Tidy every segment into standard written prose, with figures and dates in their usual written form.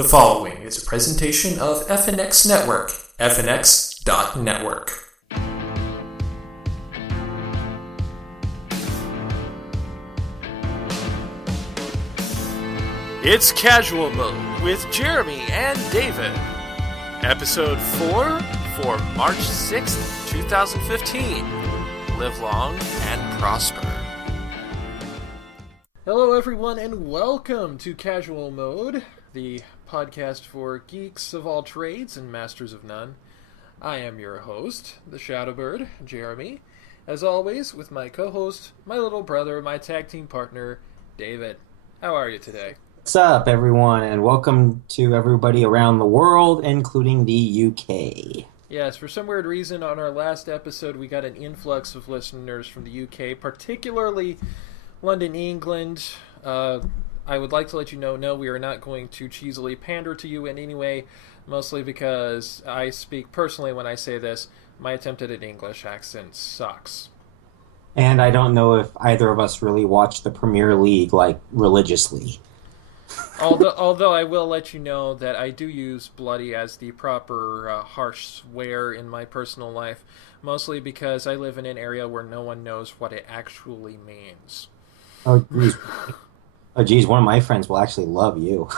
The following is a presentation of FNX Network, fnx.network. It's Casual Mode with Jeremy and David. Episode 4 for March 6th, 2015. Live long and prosper. Hello everyone and welcome to Casual Mode, the podcast for geeks of all trades and masters of none. I am your host, the Shadowbird, Jeremy, as always with my co-host, my little brother, my tag team partner, David. How are you today? What's up, everyone, and welcome to everybody around the world, including the UK. Yes, for some weird reason, on our last episode, we got an influx of listeners from the UK, particularly London, England. I would like to let you know, no, we are not going to cheesily pander to you in any way, mostly because I speak personally when I say this. My attempt at an English accent sucks. And I don't know if either of us really watch the Premier League, like, religiously. Although I will let you know that I do use bloody as the proper harsh swear in my personal life, mostly because I live in an area where no one knows what it actually means. Oh, geez, one of my friends will actually love you.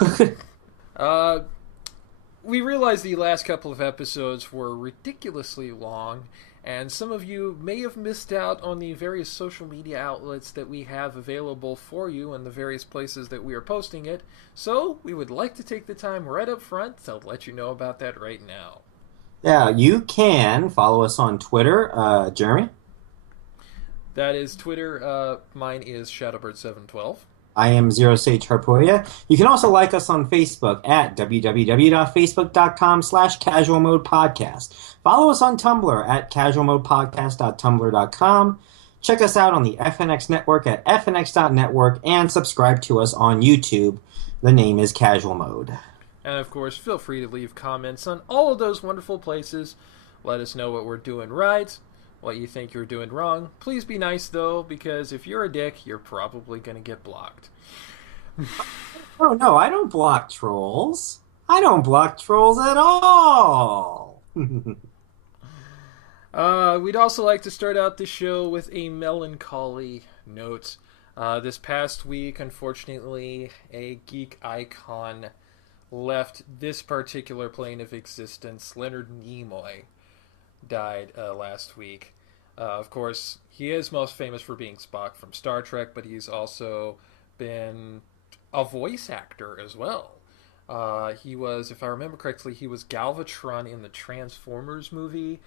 We realized the last couple of episodes were ridiculously long, and some of you may have missed out on the various social media outlets that we have available for you and the various places that we are posting it, so we would like to take the time right up front to let you know about that right now. Yeah, you can follow us on Twitter, Jeremy. That is Twitter. Mine is Shadowbird712. I am Zero Sage Harporia. You can also like us on Facebook at www.facebook.com/casualmodepodcast. Follow us on Tumblr at casualmodepodcast.tumblr.com. Check us out on the FNX Network at fnx.network and subscribe to us on YouTube. The name is Casual Mode. And of course, feel free to leave comments on all of those wonderful places. Let us know what we're doing right, what you think you're doing wrong. Please be nice, though, because if you're a dick, you're probably going to get blocked. Oh, no, I don't block trolls. I don't block trolls at all. We'd also like to start out the show with a melancholy note. This past week, unfortunately, a geek icon left this particular plane of existence. Leonard Nimoy died last week. Of course, he is most famous for being Spock from Star Trek, but he's also been a voice actor as well. He was, if I remember correctly, he was Galvatron in the Transformers movie.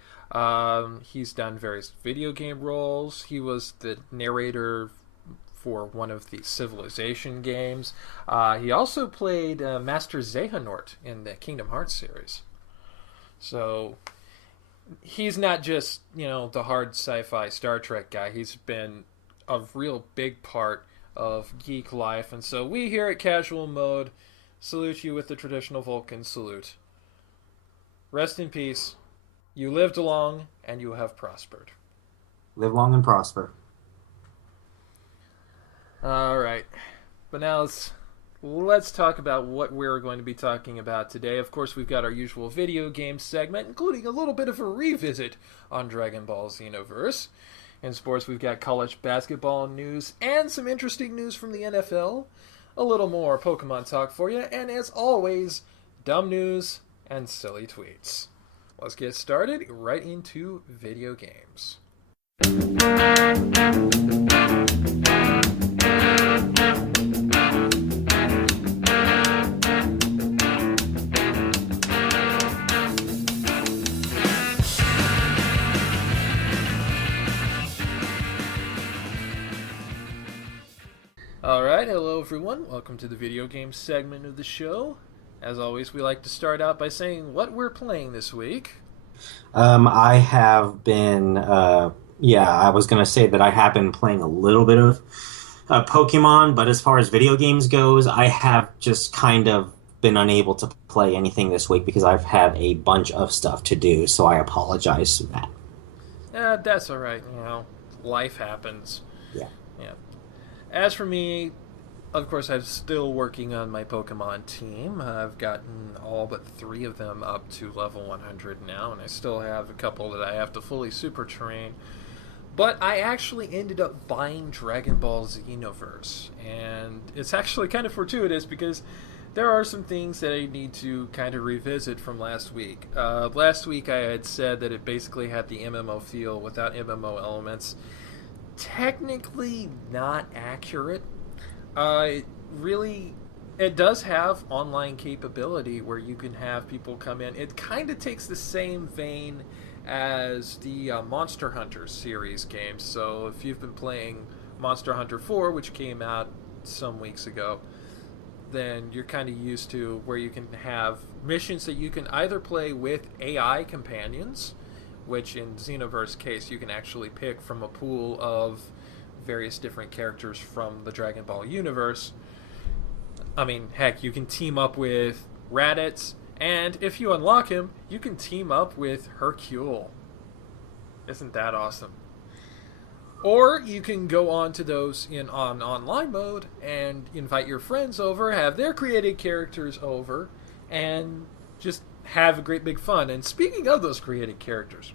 He's done various video game roles. He was the narrator for one of the Civilization games. He also played Master Xehanort in the Kingdom Hearts series. So he's not just, the hard sci-fi Star Trek guy. He's been a real big part of geek life. And so we here at Casual Mode salute you with the traditional Vulcan salute. Rest in peace. You lived long and you have prospered. Live long and prosper. All right. But now let's talk about what we're going to be talking about today. Of course, we've got our usual video game segment, including a little bit of a revisit on Dragonball Xenoverse. In sports, we've got college basketball news and some interesting news from the NFL. A little more Pokemon talk for you, and as always, dumb news and silly tweets. Let's get started right into video games. Alright, hello everyone. Welcome to the video game segment of the show. As always, we like to start out by saying what we're playing this week. I have been, I was going to say that I have been playing a little bit of Pokemon, but as far as video games goes, I have just kind of been unable to play anything this week because I've had a bunch of stuff to do, so I apologize for that. That's alright, life happens. Yeah. As for me, Of course, I'm still working on my Pokemon team. I've gotten all but 3 of them up to level 100 now, and I still have a couple that I have to fully super train. But I actually ended up buying Dragonball Xenoverse, and it's actually kind of fortuitous because there are some things that I need to kind of revisit from last week. Last week I had said that it basically had the MMO feel without MMO elements. Technically not accurate. It does have online capability where you can have people come in. It kind of takes the same vein as the Monster Hunter series games. So if you've been playing Monster Hunter 4, which came out some weeks ago, then you're kind of used to where you can have missions that you can either play with AI companions, which in Xenoverse case you can actually pick from a pool of various different characters from the Dragon Ball universe. I mean, heck, you can team up with Raditz, and if you unlock him, you can team up with Hercule. Isn't that awesome? Or you can go on to those on online mode and invite your friends over, have their created characters over, and just have a great big fun. And speaking of those created characters,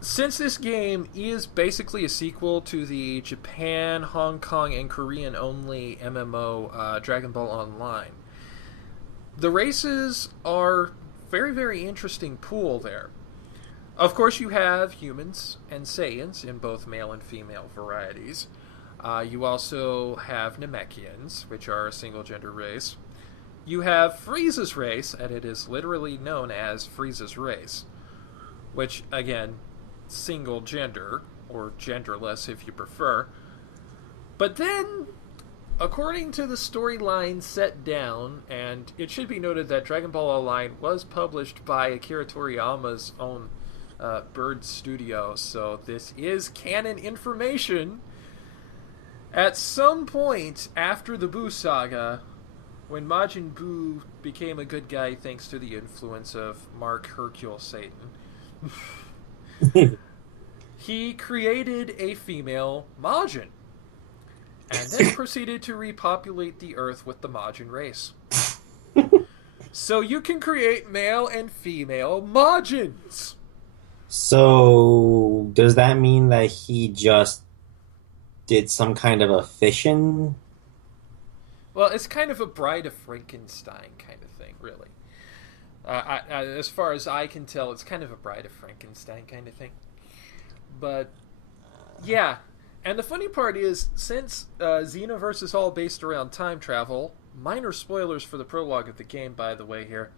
since this game is basically a sequel to the Japan, Hong Kong, and Korean only MMO Dragon Ball Online, the races are very, very interesting pool there. Of course, you have humans and Saiyans in both male and female varieties. You also have Namekians, which are a single-gender race. You have Frieza's race, and it is literally known as Frieza's race, which, again, single-gender, or genderless if you prefer. But then, according to the storyline set down, and it should be noted that Dragon Ball Online was published by Akira Toriyama's own Bird Studio, so this is canon information. At some point after the Buu saga, when Majin Buu became a good guy thanks to the influence of Mark Hercule Satan, he created a female Majin, and then proceeded to repopulate the Earth with the Majin race. So you can create male and female Majins. So, does that mean that he just did some kind of a fission? Well, it's kind of a Bride of Frankenstein kind of thing, really. As far as I can tell, it's kind of a Bride of Frankenstein kind of thing. But, yeah. And the funny part is, since Xenoverse is all based around time travel, minor spoilers for the prologue of the game, by the way, here,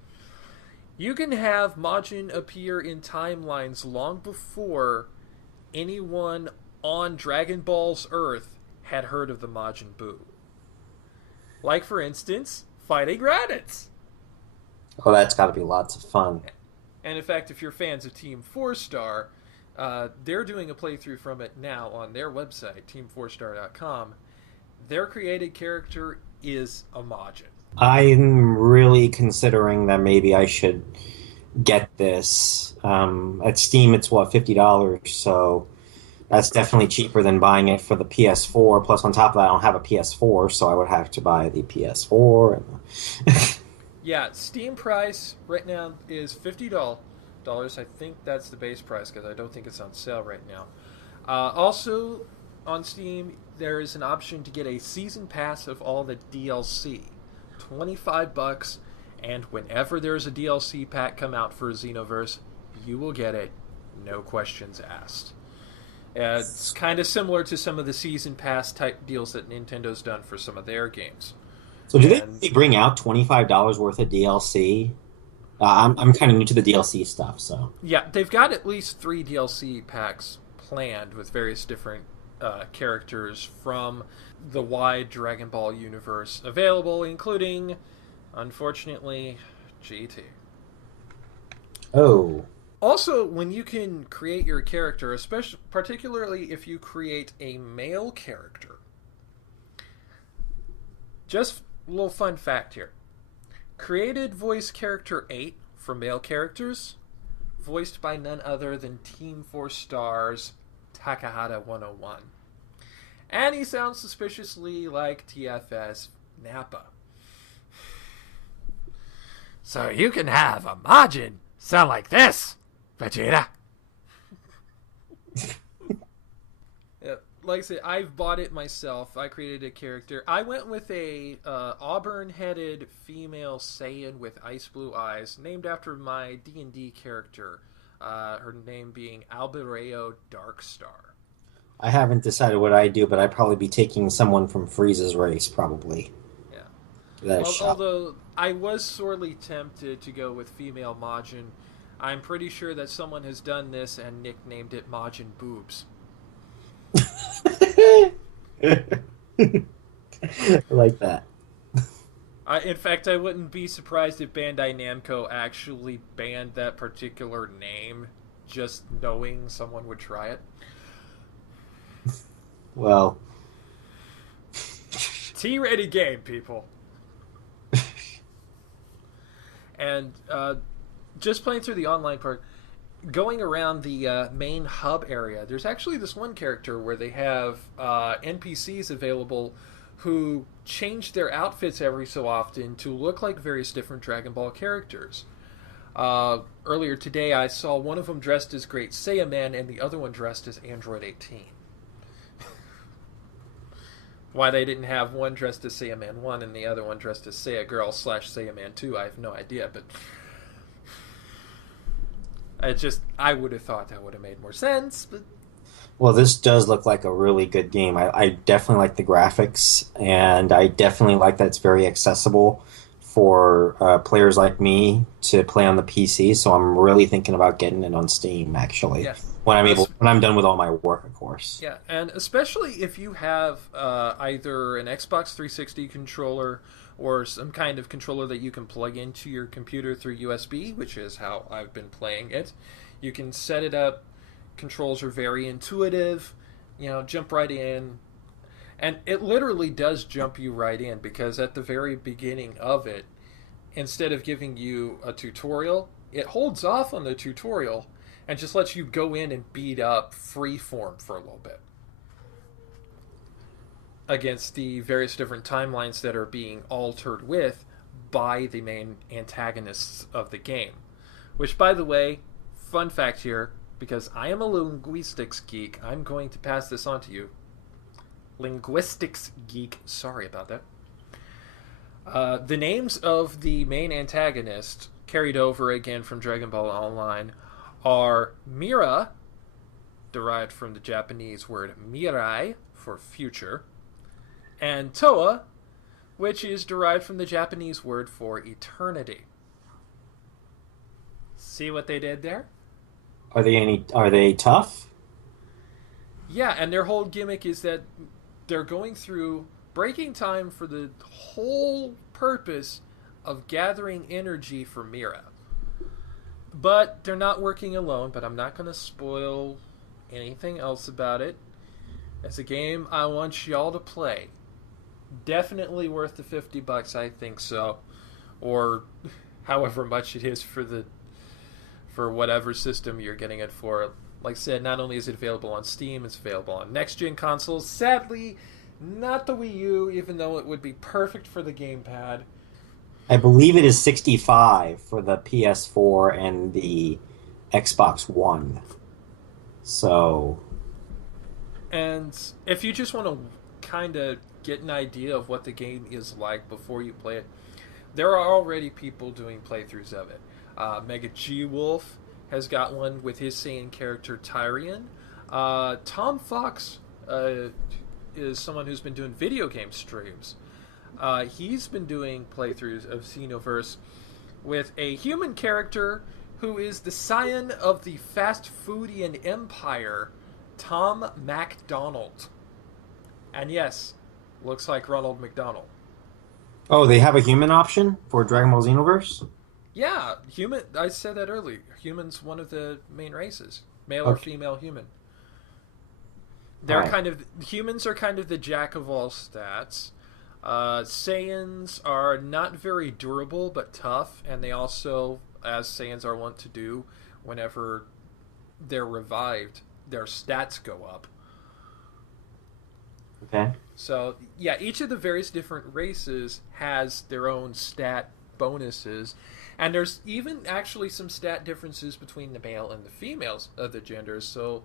you can have Majin appear in timelines long before anyone on Dragon Ball's Earth had heard of the Majin Buu. Like, for instance, fighting Raditz. Oh, that's got to be lots of fun. And in fact, if you're fans of Team 4-Star, they're doing a playthrough from it now on their website, team4star.com. Their created character is a Majin. I'm really considering that maybe I should get this. At Steam, it's $50, so that's definitely cheaper than buying it for the PS4. Plus, on top of that, I don't have a PS4, so I would have to buy the PS4. Yeah, Steam price right now is $50. I think that's the base price because I don't think it's on sale right now. Also, on Steam, there is an option to get a season pass of all the DLC. $25, and whenever there's a DLC pack come out for Xenoverse, you will get it, no questions asked. It's kind of similar to some of the season pass type deals that Nintendo's done for some of their games. So do they bring out $25 worth of DLC? I'm kind of new to the DLC stuff, so... Yeah, they've got at least 3 DLC packs planned with various different characters from the wide Dragon Ball universe available, including, unfortunately, GT. Oh. Also, when you can create your character, particularly if you create a male character, just a little fun fact here. Created voice character 8 for male characters, voiced by none other than Team 4 Star's Takahata 101. And he sounds suspiciously like TFS Nappa. So you can have a Majin sound like this, Vegeta. Yeah, like I said, I've bought it myself. I created a character. I went with a auburn-headed female Saiyan with ice blue eyes, named after my D&D character. Her name being Albireo Darkstar. I haven't decided what I do, but I'd probably be taking someone from Frieza's race, probably. Yeah. Although I was sorely tempted to go with female Majin, I'm pretty sure that someone has done this and nicknamed it Majin Boobs. I like that. In fact, I wouldn't be surprised if Bandai Namco actually banned that particular name, just knowing someone would try it. Well, T-ready game, people. And just playing through the online part, going around the main hub area, there's actually this one character where they have NPCs available who change their outfits every so often to look like various different Dragon Ball characters. Earlier today, I saw one of them dressed as Great Saiyaman and the other one dressed as Android 18. Why they didn't have one dressed as Saiyaman 1 and the other one dressed as Saiya Girl / Saiyaman 2, I have no idea, but I would have thought that would have made more sense, but... Well, this does look like a really good game. I definitely like the graphics, and I definitely like that it's very accessible for players like me to play on the PC, so I'm really thinking about getting it on Steam, actually. Yeah. When I'm done with all my work, of course. Yeah, and especially if you have either an Xbox 360 controller or some kind of controller that you can plug into your computer through USB, which is how I've been playing it. You can set it up. Controls are very intuitive. Jump right in. And it literally does jump you right in, because at the very beginning of it, instead of giving you a tutorial, it holds off on the tutorial and just lets you go in and beat up freeform for a little bit against the various different timelines that are being altered with by the main antagonists of the game. Which, by the way, fun fact here, because I am a linguistics geek, I'm going to pass this on to you. Linguistics geek, sorry about that. The names of the main antagonist, carried over again from Dragon Ball Online, are Mira, derived from the Japanese word mirai, for future, and Toa, which is derived from the Japanese word for eternity. See what they did there? Are they tough? Yeah, and their whole gimmick is that they're going through breaking time for the whole purpose of gathering energy for Mira. But they're not working alone, but I'm not going to spoil anything else about it. It's a game I want y'all to play. Definitely worth the $50, I think so. Or however much it is for whatever system you're getting it for. Like I said, not only is it available on Steam, it's available on next-gen consoles. Sadly, not the Wii U, even though it would be perfect for the gamepad. I believe it is 65 for the PS4 and the Xbox One. So... And if you just want to kind of get an idea of what the game is like before you play it, there are already people doing playthroughs of it. Mega G Wolf has got one with his Saiyan character Tyrion. Tom Fox is someone who's been doing video game streams. He's been doing playthroughs of Xenoverse with a human character who is the scion of the fast foodian empire, Tom MacDonald. And yes, looks like Ronald McDonald. Oh, they have a human option for Dragon Ball Xenoverse? Yeah, human. I said that earlier. Human's one of the main races, male or female human. They're humans are kind of the jack of all stats. Saiyans are not very durable but tough, and they also, as Saiyans are wont to do, whenever they're revived, their stats go up. Okay. So, yeah, each of the various different races has their own stat bonuses. And there's even actually some stat differences between the male and the females of the genders. So,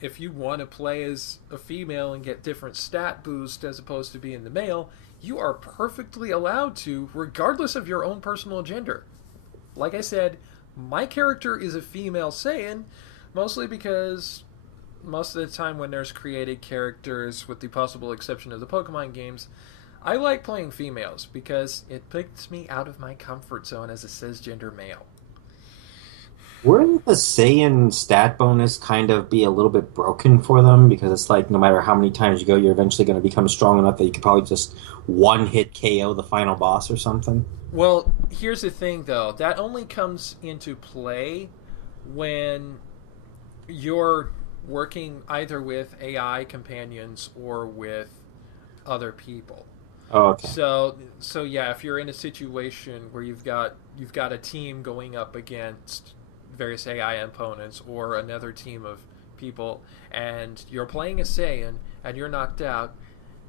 if you want to play as a female and get different stat boost as opposed to being the male, you are perfectly allowed to, regardless of your own personal gender. Like I said, my character is a female Saiyan, mostly because most of the time when there's created characters, with the possible exception of the Pokemon games, I like playing females because it picks me out of my comfort zone as a cisgender male. Wouldn't the Saiyan stat bonus kind of be a little bit broken for them? Because it's like no matter how many times you go, you're eventually going to become strong enough that you could probably just one-hit KO the final boss or something. Well, here's the thing, though. That only comes into play when you're working either with AI companions or with other people. Oh, okay. So yeah, if you're in a situation where you've got a team going up against various AI opponents or another team of people, and you're playing a Saiyan and you're knocked out,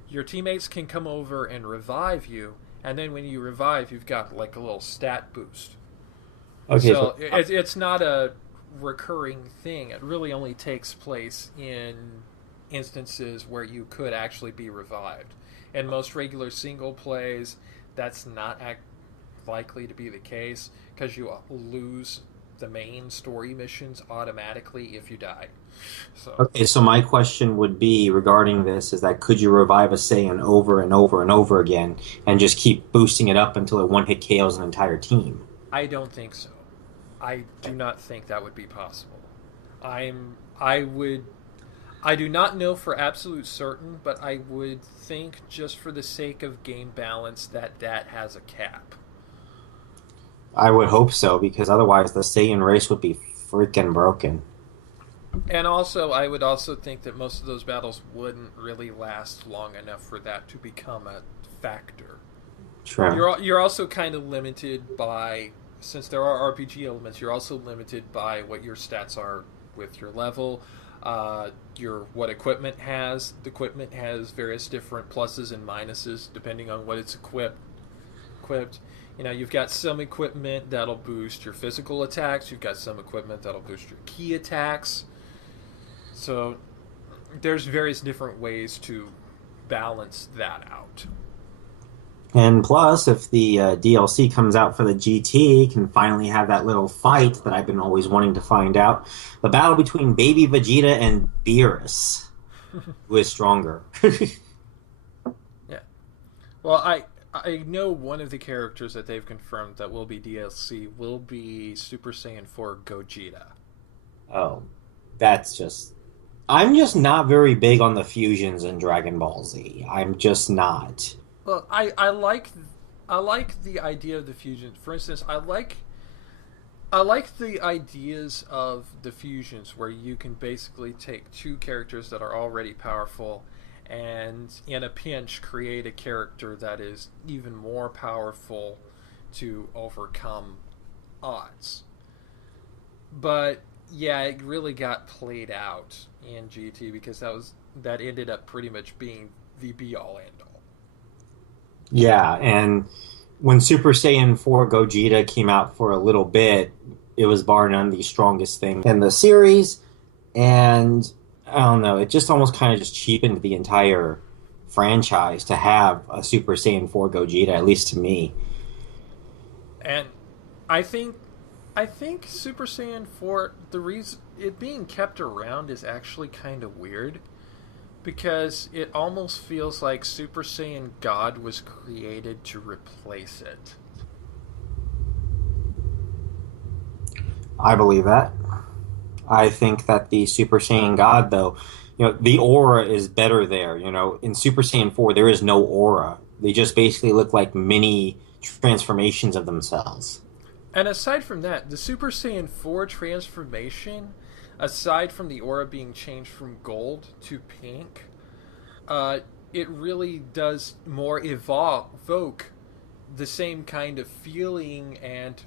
your teammates can come over and revive you, and then when you revive, you've got like a little stat boost. Okay, So it's not a recurring thing. It really only takes place in instances where you could actually be revived. In most regular single plays, that's not likely to be the case because you lose the main story missions automatically if you die. Okay, so my question would be regarding this is that could you revive a Saiyan over and over and over again and just keep boosting it up until it one-hit KOs an entire team? I don't think so. I do not think that would be possible. I do not know for absolute certain, but I would think just for the sake of game balance that has a cap. I would hope so, because otherwise the Saiyan race would be freaking broken. And also, I would also think that most of those battles wouldn't really last long enough for that to become a factor. True. You're also kind of limited by, since there are RPG elements, you're also limited by what your stats are with your level, what equipment has. The equipment has various different pluses and minuses depending on what it's equipped. You've got some equipment that'll boost your physical attacks. You've got some equipment that'll boost your key attacks. So there's various different ways to balance that out. And plus, if the DLC comes out for the GT, you can finally have that little fight that I've been always wanting to find out. The battle between Baby Vegeta and Beerus. Who is stronger? Yeah. Well, I know one of the characters that they've confirmed that will be DLC will be Super Saiyan 4 Gogeta. Oh, that's just... I'm just not very big on the fusions in Dragon Ball Z. I'm just not. Well, I like the idea of the fusion. For instance, I like the ideas of the fusions where you can basically take two characters that are already powerful and in a pinch create a character that is even more powerful to overcome odds. But yeah, it really got played out in GT because that ended up pretty much being the be-all end-all. Yeah, and when Super Saiyan 4 Gogeta came out for a little bit, it was bar none the strongest thing in the series, and I don't know, it just almost kind of just cheapened the entire franchise to have a Super Saiyan 4 Gogeta, at least to me. And I think Super Saiyan 4, the reason it being kept around is actually kind of weird, because it almost feels like Super Saiyan God was created to replace it. I believe that. I think that the Super Saiyan God, though, the aura is better there. In Super Saiyan 4, there is no aura. They just basically look like mini transformations of themselves. And aside from that, the Super Saiyan 4 transformation, aside from the aura being changed from gold to pink, it really does more evoke the same kind of feeling and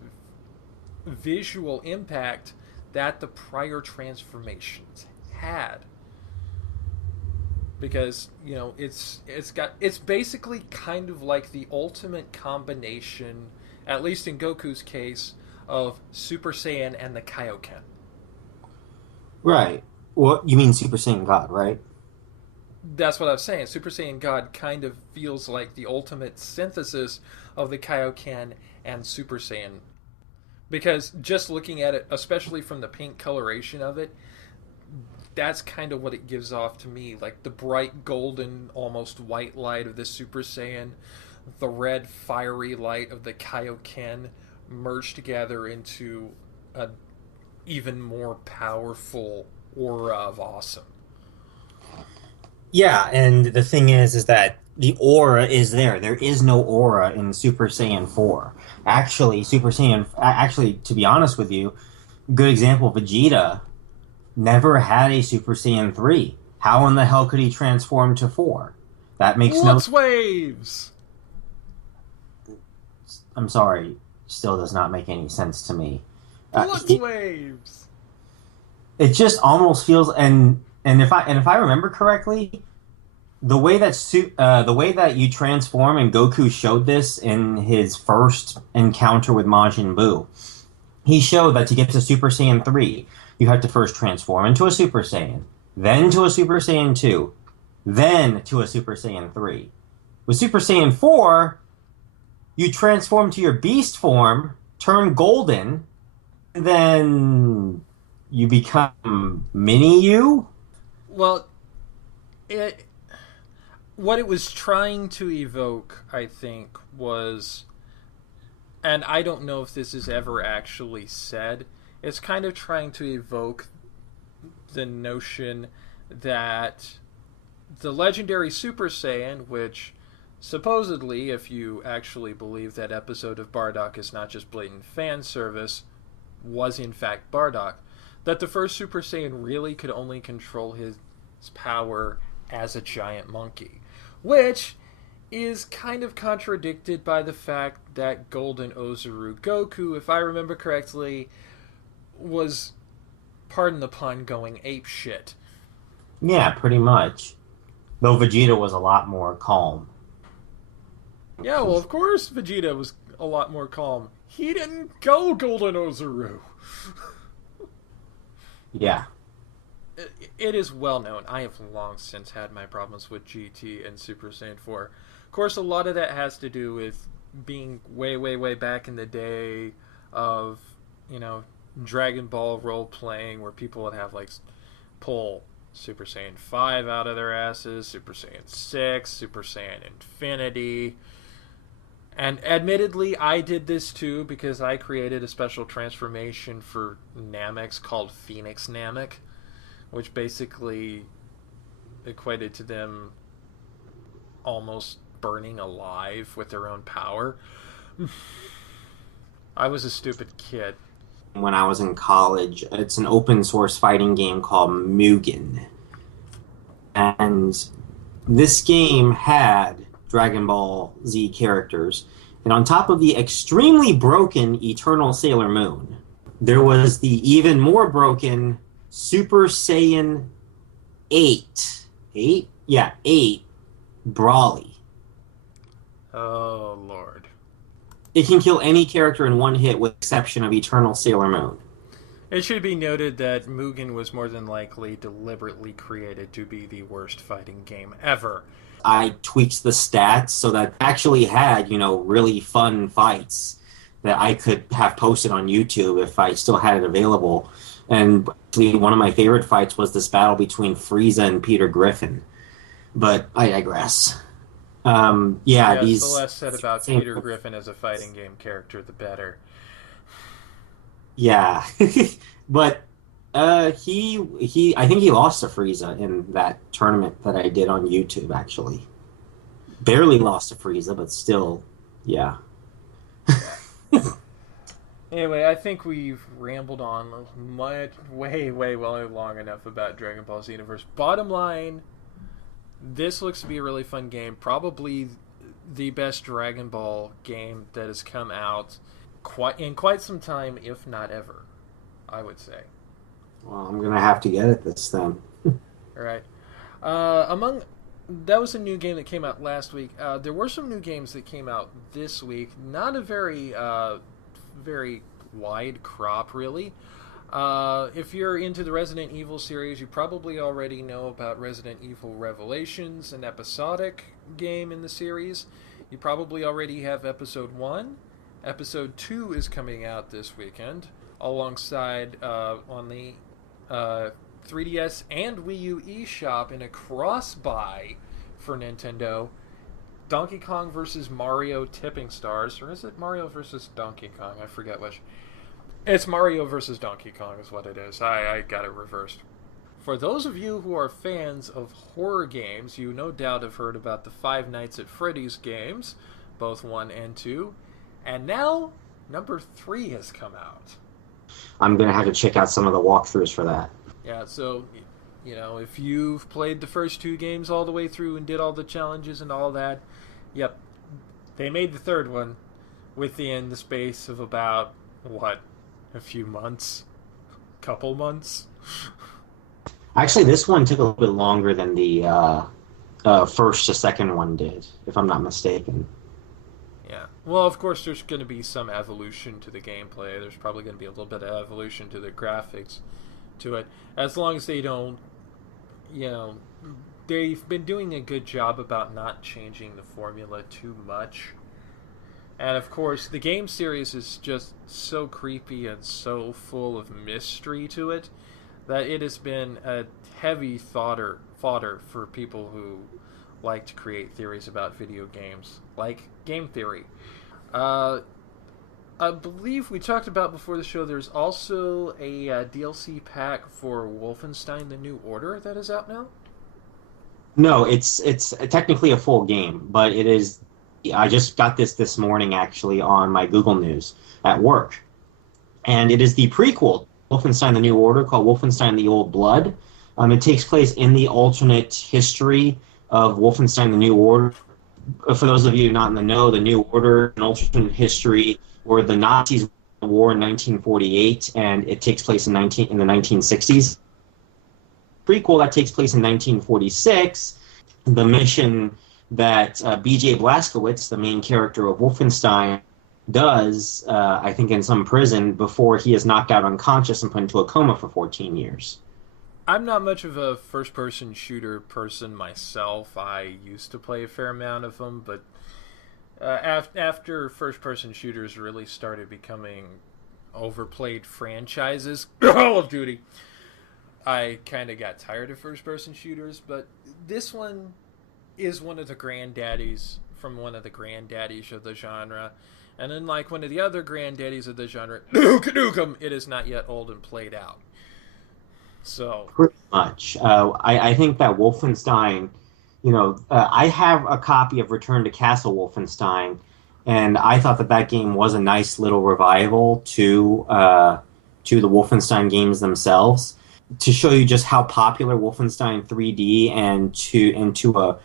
visual impact that the prior transformations had. because it's basically kind of like the ultimate combination, at least in Goku's case, of Super Saiyan and the Kaioken. Right. Well, you mean Super Saiyan God, right? That's what I was saying. Super Saiyan God kind of feels like the ultimate synthesis of the Kaioken and Super Saiyan. Because just looking at it, especially from the pink coloration of it, that's kind of what it gives off to me. Like the bright golden, almost white light of the Super Saiyan, the red fiery light of the Kaioken merged together into a even more powerful aura of awesome. Yeah, and the thing is that the aura is there. There is no aura in Super Saiyan 4. Actually, to be honest with you, good example, Vegeta never had a Super Saiyan 3. How in the hell could he transform to 4? That makes Lux waves! I'm sorry, still does not make any sense to me. Lux waves! It just almost feels, and if I remember correctly, the way that you transform, and Goku showed this in his first encounter with Majin Buu. He showed that to get to Super Saiyan 3, you have to first transform into a Super Saiyan, then to a Super Saiyan 2, then to a Super Saiyan 3. With Super Saiyan 4, you transform to your beast form, turn golden, and then you become Mini You? Well, what it was trying to evoke, I think, was, and I don't know if this is ever actually said, it's kind of trying to evoke the notion that the legendary Super Saiyan, which supposedly, if you actually believe that episode of Bardock is not just blatant fan service, was in fact Bardock, that the first Super Saiyan really could only control his power as a giant monkey. Which is kind of contradicted by the fact that Golden Ozaru Goku, if I remember correctly, was, pardon the pun, going ape shit. Yeah, pretty much. Though Vegeta was a lot more calm. Yeah, well, of course Vegeta was a lot more calm. He didn't go Golden Ozaru. Yeah. It is well known. I have long since had my problems with GT and Super Saiyan 4. Of course, a lot of that has to do with being way, way, way back in the day of, Dragon Ball role-playing, where people would have, pull Super Saiyan 5 out of their asses, Super Saiyan 6, Super Saiyan Infinity. And admittedly, I did this too, because I created a special transformation for Namex called Phoenix Namek, which basically equated to them almost burning alive with their own power. I was a stupid kid. When I was in college, it's an open source fighting game called Mugen. And this game had Dragon Ball Z characters. And on top of the extremely broken Eternal Sailor Moon, there was the even more broken Super Saiyan 8. 8? Yeah, 8 Brawly. Oh, Lord. It can kill any character in one hit with the exception of Eternal Sailor Moon. It should be noted that Mugen was more than likely deliberately created to be the worst fighting game ever. I tweaked the stats so that it actually had, really fun fights that I could have posted on YouTube if I still had it available. And actually, one of my favorite fights was this battle between Frieza and Peter Griffin. But I digress. The less said about Peter Griffin as a fighting game character, the better. Yeah. But I think he lost to Frieza in that tournament that I did on YouTube, actually. Barely lost to Frieza, but still, yeah. Anyway, I think we've rambled on way long enough about Dragon Ball Xenoverse. Bottom line, this looks to be a really fun game. Probably the best Dragon Ball game that has come out in quite some time, if not ever, I would say. Well, I'm going to have to get it this time. All right. Among that was a new game that came out last week. There were some new games that came out this week. Not a very wide crop, really. If you're into the Resident Evil series, you probably already know about Resident Evil Revelations, an episodic game in the series. You probably already have Episode 1. Episode 2 is coming out this weekend, alongside on the 3DS and Wii U eShop in a cross-buy for Nintendo, Donkey Kong vs. Mario Tipping Stars. Or is it Mario vs. Donkey Kong? I forget which. It's Mario vs. Donkey Kong is what it is. I got it reversed. For those of you who are fans of horror games, you no doubt have heard about the Five Nights at Freddy's games, both 1 and 2. And now, number 3 has come out. I'm going to have to check out some of the walkthroughs for that. Yeah, so, if you've played the first 2 games all the way through and did all the challenges and all that, yep, they made the third one within the space of about, a few months? Couple months? Actually, this one took a little bit longer than the first to second one did, if I'm not mistaken. Yeah. Well, of course, there's going to be some evolution to the gameplay. There's probably going to be a little bit of evolution to the graphics to it. As long as they don't, they've been doing a good job about not changing the formula too much. And, of course, the game series is just so creepy and so full of mystery to it that it has been a heavy fodder for people who like to create theories about video games, like game theory. I believe we talked about before the show there's also a DLC pack for Wolfenstein The New Order that is out now? No, it's technically a full game, but it is... I just got this morning, actually, on my Google News at work. And it is the prequel, Wolfenstein The New Order, called Wolfenstein The Old Blood. It takes place in the alternate history of Wolfenstein The New Order. For those of you not in the know, The New Order, an alternate history where the Nazis won the war in 1948, and it takes place in the 1960s. Prequel that takes place in 1946, the mission that B.J. Blazkowicz, the main character of Wolfenstein, does, I think in some prison, before he is knocked out unconscious and put into a coma for 14 years. I'm not much of a first-person shooter person myself. I used to play a fair amount of them, but after first-person shooters really started becoming overplayed franchises, Call of Duty, I kind of got tired of first-person shooters, but this one is one of the granddaddies from one of the granddaddies of the genre. And unlike one of the other granddaddies of the genre, Nukem Nukem, it is not yet old and played out. So pretty much. I think that Wolfenstein, I have a copy of Return to Castle Wolfenstein, and I thought that game was a nice little revival to the Wolfenstein games themselves, to show you just how popular Wolfenstein 3D and to a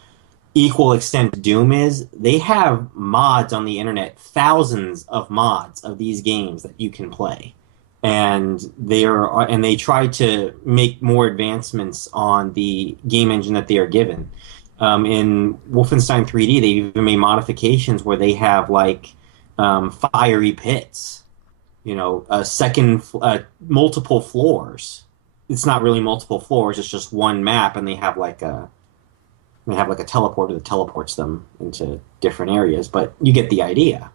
equal extent Doom is. They have mods on the internet, thousands of mods of these games that you can play, and they try to make more advancements on the game engine that they are given. In Wolfenstein 3D, they even made modifications where they have fiery pits, multiple floors. It's not really multiple floors; it's just one map, and they have a teleporter that teleports them into different areas, but you get the idea.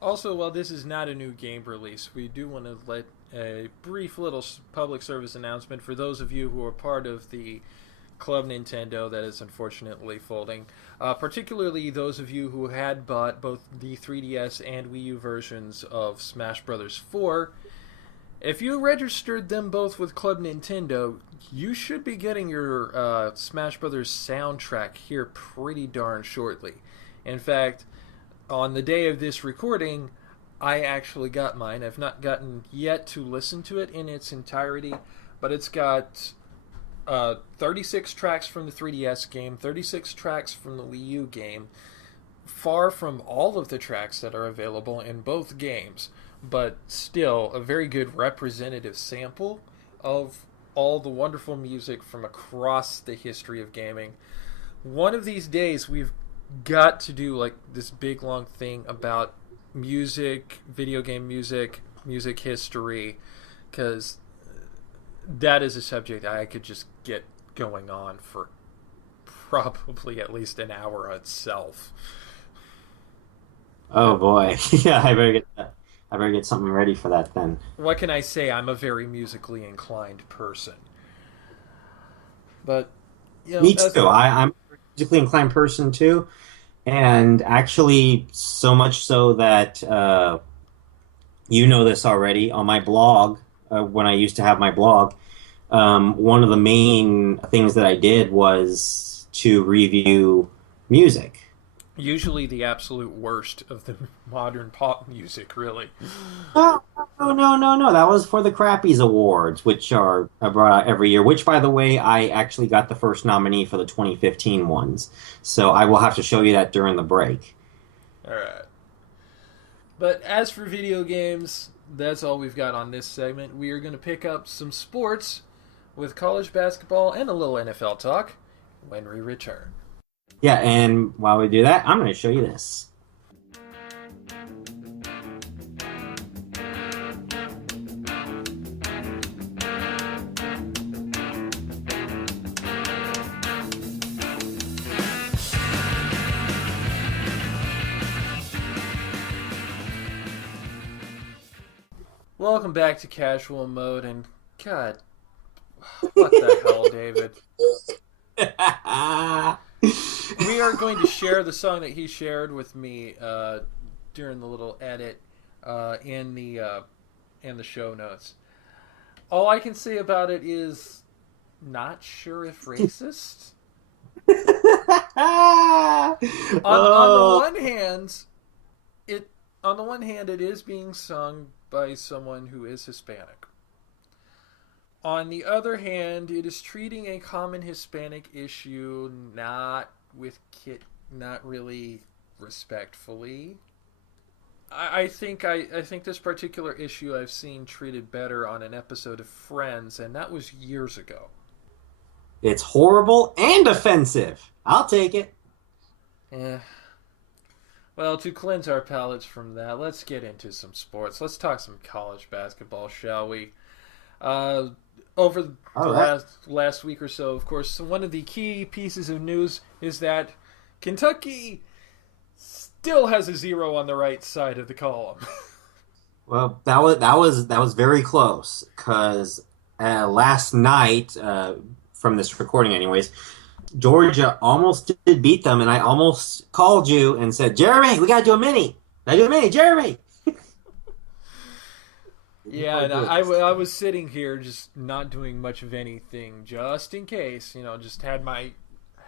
Also, while this is not a new game release, we do want to let a brief little public service announcement for those of you who are part of the Club Nintendo that is unfortunately folding, particularly those of you who had bought both the 3DS and Wii U versions of Smash Bros. 4. If you registered them both with Club Nintendo, you should be getting your Smash Brothers soundtrack here pretty darn shortly. In fact, on the day of this recording, I actually got mine. I've not gotten yet to listen to it in its entirety, but it's got 36 tracks from the 3DS game, 36 tracks from the Wii U game, far from all of the tracks that are available in both games, but still a very good representative sample of all the wonderful music from across the history of gaming. one of these days we've got to do like this big long thing about music, video game music, music history, because that is a subject I could just get going on for probably at least an hour itself. Oh boy, yeah, I better get something ready for that then. What can I say? I'm a very musically inclined person. But, you know, Me too. I'm a musically inclined person too, and actually so much so that you know this already on my blog. When I used to have my blog, one of the main things that I did was to review music. usually the absolute worst of the modern pop music, really. No, no. That was for the Crappies Awards, which are brought out every year. Which, by the way, I actually got the first nominee for the 2015 ones. So I will have to show you that during the break. Alright. But as for video games, that's all we've got on this segment. We are going to pick up some sports with college basketball and a little NFL talk when we return. Yeah, and while we do that, I'm going to show you this. Welcome back to Casual Mode, and God, what the hell, David? We are going to share the song that he shared with me during the little edit in the show notes. All I can say about it is not sure if racist. On the one hand, it is being sung by someone who is Hispanic. On the other hand, it is treating a common Hispanic issue not really respectfully. I think this particular issue I've seen treated better on an episode of Friends, and that was years ago. It's horrible and offensive. I'll take it. Yeah. Well, to cleanse our palates from that, let's get into some sports. Let's talk some college basketball, shall we? Over the last week or so, of course, one of the key pieces of news is that Kentucky still has a 0 on the right side of the column. Well, that was very close because last night, from this recording, anyways, Georgia almost did beat them, and I almost called you and said, "Jeremy, we gotta do a mini. Jeremy." Yeah, and I was sitting here just not doing much of anything, just in case. Just had my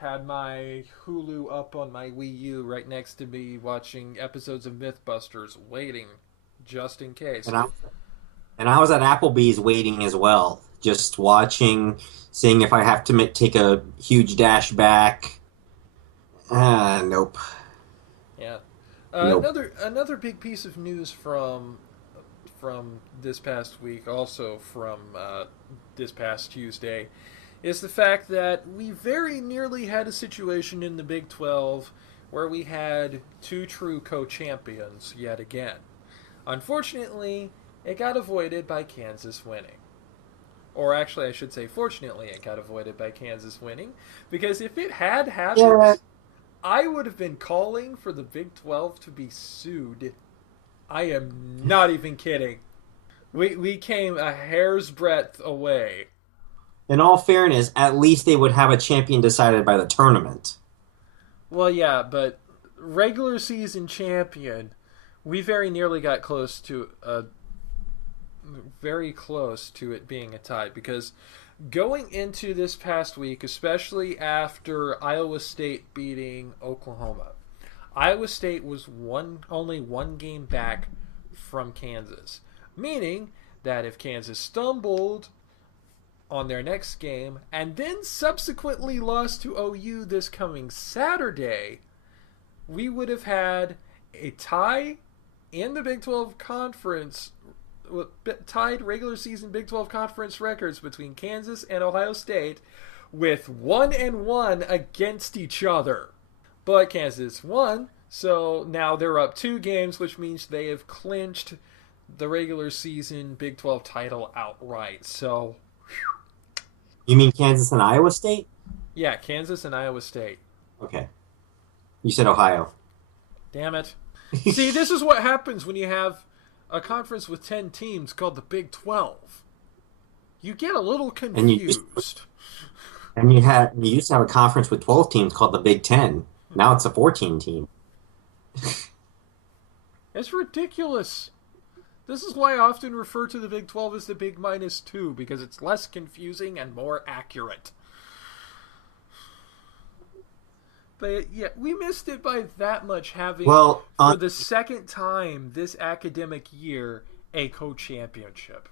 Hulu up on my Wii U right next to me, watching episodes of MythBusters, waiting just in case. And I was at Applebee's waiting as well, just watching, seeing if I have to take a huge dash back. Nope. Yeah. Nope. Another big piece of news from this past week, also from this past Tuesday, is the fact that we very nearly had a situation in the Big 12 where we had two true co-champions yet again. Unfortunately, it got avoided by Kansas winning. Or actually, I should say, fortunately, it got avoided by Kansas winning, because if it had happened, I would have been calling for the Big 12 to be sued. I am not even kidding. We came a hair's breadth away. In all fairness, at least they would have a champion decided by the tournament. Well, yeah, but regular season champion, we very nearly got close to it being a tie, because going into this past week, especially after Iowa State beating Oklahoma, Iowa State was only one game back from Kansas, meaning that if Kansas stumbled on their next game and then subsequently lost to OU this coming Saturday, we would have had a tie in the Big 12 Conference, tied regular season Big 12 Conference records between Kansas and Ohio State, with 1-1 against each other. But Kansas won, so now they're up 2 games, which means they have clinched the regular season Big 12 title outright. So, You mean Kansas and Iowa State? yeah, Kansas and Iowa State. Okay. You said Ohio. Damn it. See, this is what happens when you have a conference with 10 teams called the Big 12. You get a little confused. And you used to have a conference with 12 teams called the Big 10. Now it's a 14 team. It's ridiculous. This is why I often refer to the Big 12 as the Big -2, because it's less confusing and more accurate. But yeah, we missed it by that much, having, for the second time this academic year, a co-championship.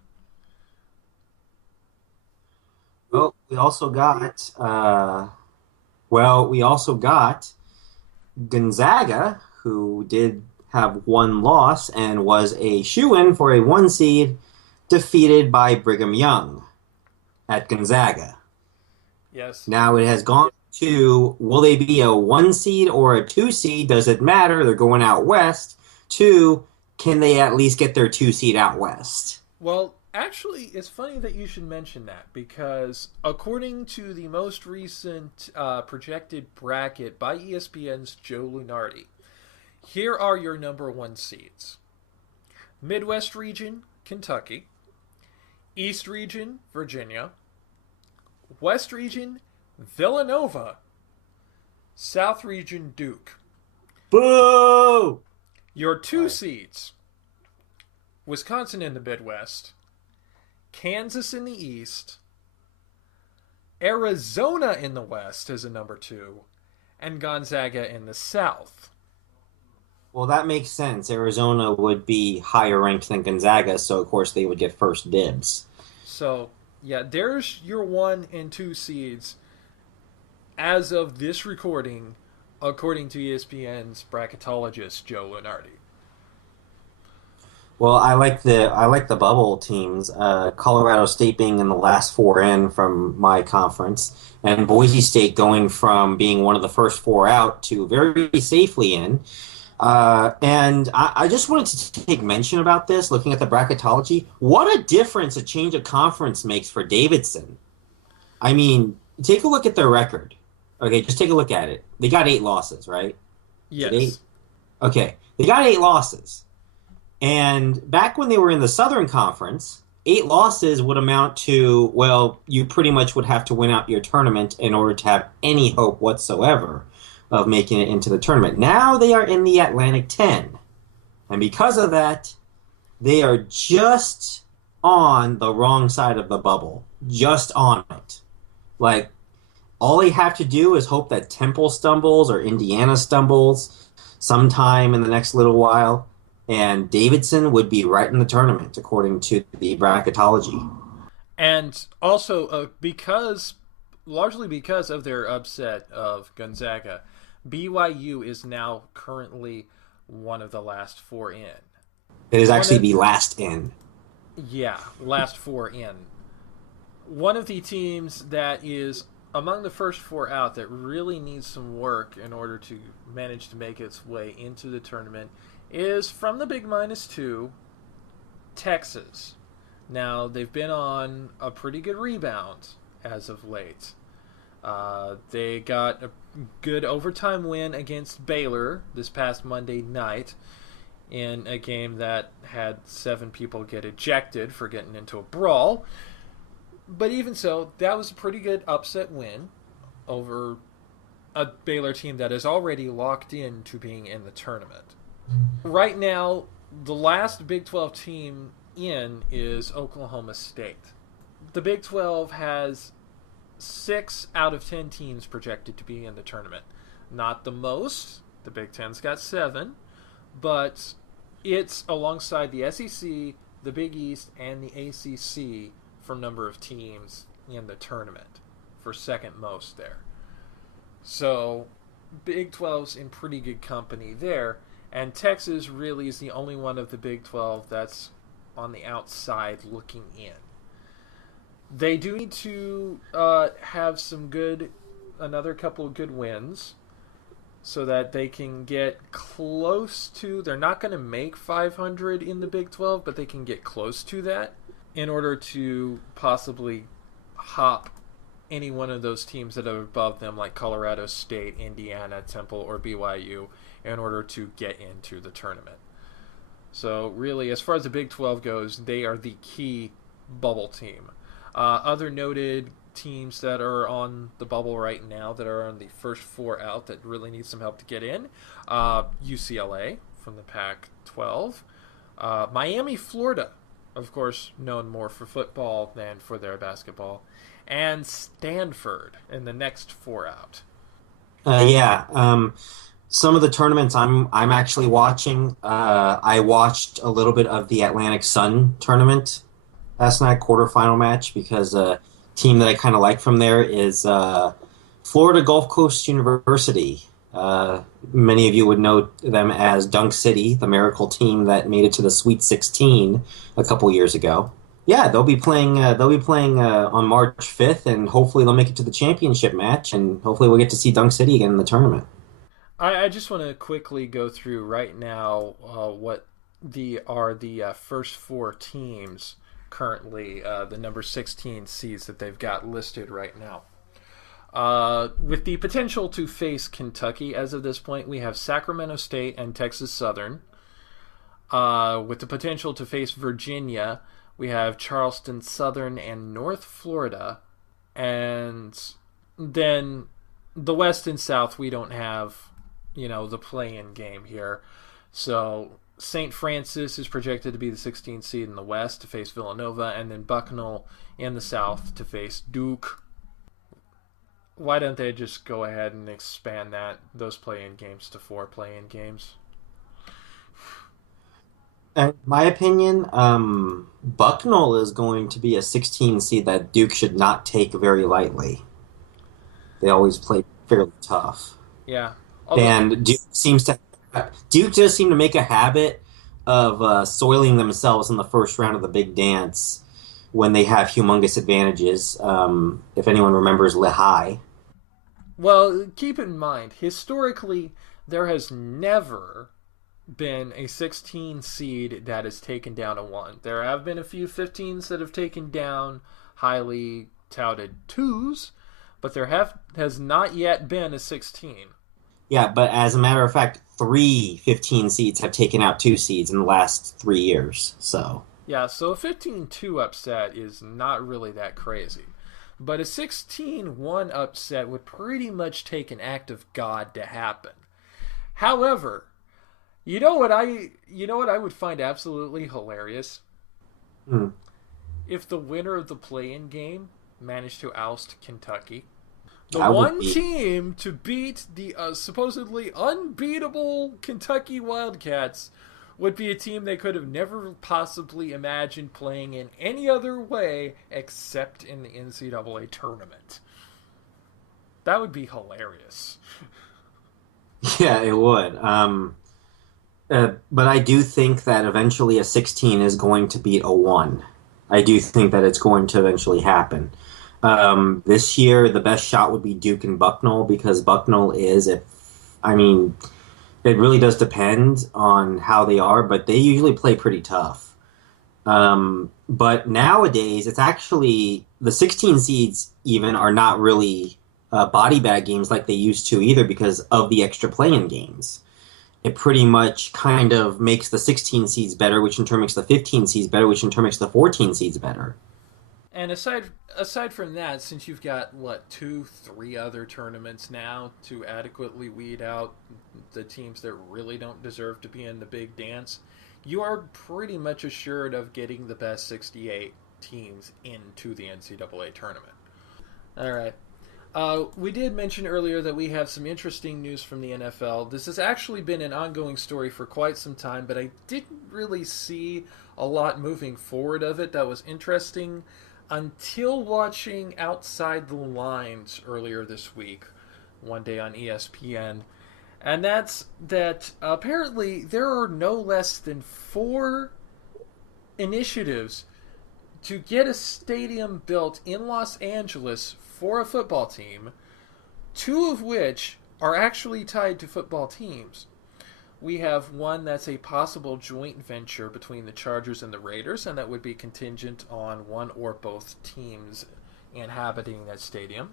Well, we also got Gonzaga, who did have 1 loss and was a shoo-in for a 1 seed, defeated by Brigham Young at Gonzaga. Yes. Now it has gone to, will they be a 1 seed or a 2 seed? Does it matter? They're going out west. 2, can they at least get their 2 seed out west? Well, actually, it's funny that you should mention that, because according to the most recent projected bracket by ESPN's Joe Lunardi, here are your number 1 seeds. Midwest region, Kentucky. East region, Virginia. West region, Villanova. South region, Duke. Boo! Your 2 seeds. Wisconsin in the Midwest. Kansas in the East. Arizona in the West as a number 2. And Gonzaga in the South. Well, that makes sense. Arizona would be higher ranked than Gonzaga, so of course they would get first dibs. So, yeah, there's your 1 and 2 seeds as of this recording, according to ESPN's bracketologist Joe Lunardi. Well, I like the bubble teams. Colorado State being in the last 4 in from my conference, and Boise State going from being one of the first 4 out to very safely in. And I just wanted to take mention about this, looking at the bracketology. What a difference a change of conference makes for Davidson. I mean, take a look at their record. Okay, just take a look at it. They got 8 losses, right? Yes. 8? Okay, they got 8 losses. And back when they were in the Southern Conference, 8 losses would amount to, well, you pretty much would have to win out your tournament in order to have any hope whatsoever of making it into the tournament. Now they are in the Atlantic 10. And because of that, they are just on the wrong side of the bubble. Just on it. Like, all they have to do is hope that Temple stumbles or Indiana stumbles sometime in the next little while, and Davidson would be right in the tournament, according to the bracketology. And also, largely because of their upset of Gonzaga, BYU is now currently one of the last 4 in. It is actually the last in. Yeah, last 4 in. One of the teams that is among the first 4 out that really needs some work in order to manage to make its way into the tournament is from the Big -2, Texas. Now, they've been on a pretty good rebound as of late. They got a good overtime win against Baylor this past Monday night in a game that had 7 people get ejected for getting into a brawl. But even so, that was a pretty good upset win over a Baylor team that is already locked in to being in the tournament. Right now, the last Big 12 team in is Oklahoma State. The Big 12 has 6 out of 10 teams projected to be in the tournament. Not the most. The Big 10's got 7. But it's alongside the SEC, the Big East, and the ACC for number of teams in the tournament, for second most there. So Big 12's in pretty good company there, and Texas really is the only one of the Big 12 that's on the outside looking in. They do need to have another couple of good wins, so that they can get close to. They're not going to make 500 in the Big 12, but they can get close to that in order to possibly hop any one of those teams that are above them, like Colorado State, Indiana, Temple, or BYU, in order to get into the tournament. So really, as far as the Big 12 goes, they are the key bubble team. Other noted teams that are on the bubble right now, that are on the first four out, that really need some help to get in: UCLA from the Pac-12, Miami, Florida, of course, known more for football than for their basketball, and Stanford in the next four out. Some of the tournaments I'm actually watching. I watched a little bit of the Atlantic Sun tournament last night, quarterfinal match, because a team that I kind of like from there is Florida Gulf Coast University. Many of you would know them as Dunk City, the miracle team that made it to the Sweet 16 a couple years ago. Yeah, they'll be playing on March 5th, and hopefully they'll make it to the championship match, and hopefully we'll get to see Dunk City again in the tournament. I just want to quickly go through right now what the first four teams currently, the number 16 seeds that they've got listed right now. With the potential to face Kentucky as of this point, we have Sacramento State and Texas Southern. With the potential to face Virginia, we have Charleston Southern and North Florida. And then the West and South, we don't have, the play-in game here. So St. Francis is projected to be the 16th seed in the West to face Villanova, and then Bucknell in the South to face Duke. Why don't they just go ahead and expand those play-in games to 4 play-in games? In my opinion, Bucknell is going to be a 16 seed that Duke should not take very lightly. They always play fairly tough. Yeah. And Duke does seem to make a habit of soiling themselves in the first round of the big dance when they have humongous advantages. If anyone remembers Lehigh. Well, keep in mind, historically, there has never been a 16 seed that has taken down a 1. There have been a few 15s that have taken down highly touted 2s, but there has not yet been a 16. Yeah, but as a matter of fact, 3 15 seeds have taken out 2 seeds in the last 3 years. So yeah, so a 15-2 upset is not really that crazy. But a 16-1 upset would pretty much take an act of God to happen. However, you know what I would find absolutely hilarious? If the winner of the play-in game managed to oust Kentucky. The one team to beat the supposedly unbeatable Kentucky Wildcats would be a team they could have never possibly imagined playing in any other way except in the NCAA tournament. That would be hilarious. Yeah, it would. But I do think that eventually a 16 is going to beat a 1. I do think that it's going to eventually happen. This year, the best shot would be Duke and Bucknell, because Bucknell it really does depend on how they are, but they usually play pretty tough. But nowadays, it's actually the 16 seeds even are not really body bag games like they used to either, because of the extra play-in games. It pretty much kind of makes the 16 seeds better, which in turn makes the 15 seeds better, which in turn makes the 14 seeds better. And aside from that, since you've got 2-3 other tournaments now to adequately weed out the teams that really don't deserve to be in the big dance, you are pretty much assured of getting the best 68 teams into the NCAA tournament. All right. We did mention earlier that we have some interesting news from the NFL. This has actually been an ongoing story for quite some time, but I didn't really see a lot moving forward of it that was interesting until watching Outside the Lines earlier this week, one day on ESPN. And that's that apparently there are no less than 4 initiatives to get a stadium built in Los Angeles for a football team, two of which are actually tied to football teams. We have one that's a possible joint venture between the Chargers and the Raiders, and that would be contingent on one or both teams inhabiting that stadium.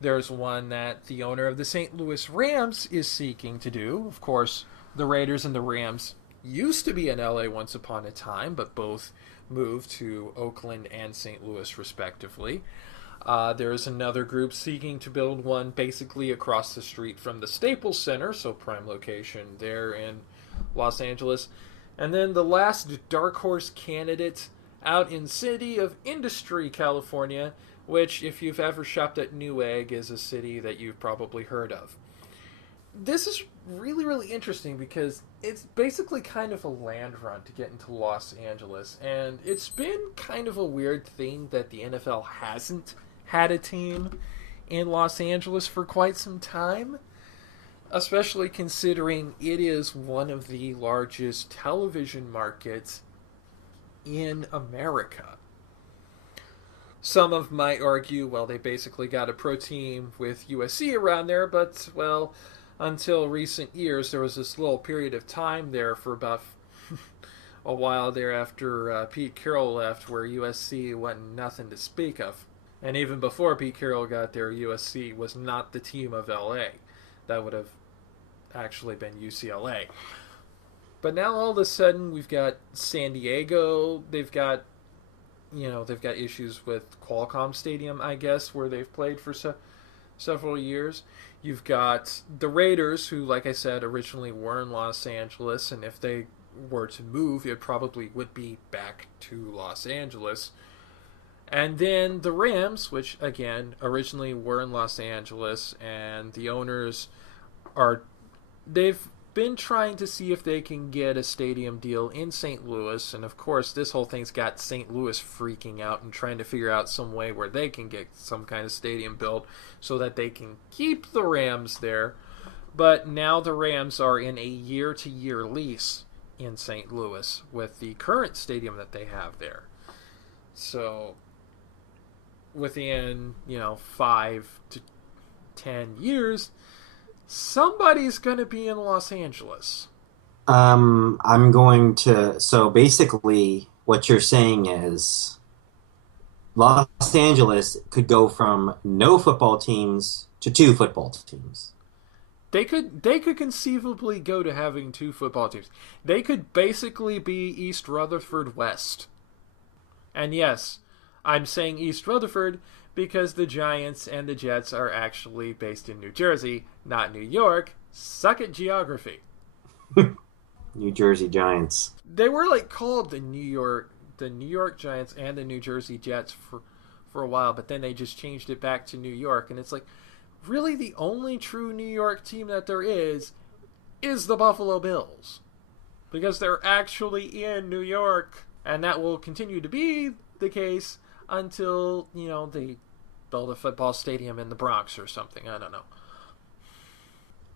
There's one that the owner of the St. Louis Rams is seeking to do. Of course, the Raiders and the Rams used to be in LA once upon a time, but both moved to Oakland and St. Louis respectively. There's another group seeking to build one basically across the street from the Staples Center, so prime location there in Los Angeles. And then the last dark horse candidate out in City of Industry, California, which, if you've ever shopped at Newegg, is a city that you've probably heard of. This is really, really interesting because it's basically kind of a land run to get into Los Angeles, and it's been kind of a weird thing that the NFL hasn't had a team in Los Angeles for quite some time, especially considering it is one of the largest television markets in America. Some of might argue, well, they basically got a pro team with USC around there, but, well, until recent years, there was this little period of time there for about a while there after Pete Carroll left where USC wasn't nothing to speak of. And even before Pete Carroll got there, USC was not the team of LA. That would have actually been UCLA. But now all of a sudden we've got San Diego. They've got issues with Qualcomm Stadium, I guess, where they've played for several years. You've got the Raiders, who, like I said, originally were in Los Angeles, and if they were to move, it probably would be back to Los Angeles. And then the Rams, which, again, originally were in Los Angeles, and the owners they've been trying to see if they can get a stadium deal in St. Louis, and of course this whole thing's got St. Louis freaking out and trying to figure out some way where they can get some kind of stadium built so that they can keep the Rams there. But now the Rams are in a year-to-year lease in St. Louis with the current stadium that they have there. So within 5 to 10 years, somebody's going to be in Los Angeles. So basically what you're saying is Los Angeles could go from no football teams to 2 football teams. They could conceivably go to having 2 football teams. They could basically be East Rutherford West. And yes, I'm saying East Rutherford because the Giants and the Jets are actually based in New Jersey, not New York. Suck at geography. New Jersey Giants. They were called the New York Giants and the New Jersey Jets for a while, but then they just changed it back to New York, and it's really the only true New York team that there is the Buffalo Bills, because they're actually in New York, and that will continue to be the case until, they build a football stadium in the Bronx or something. I don't know.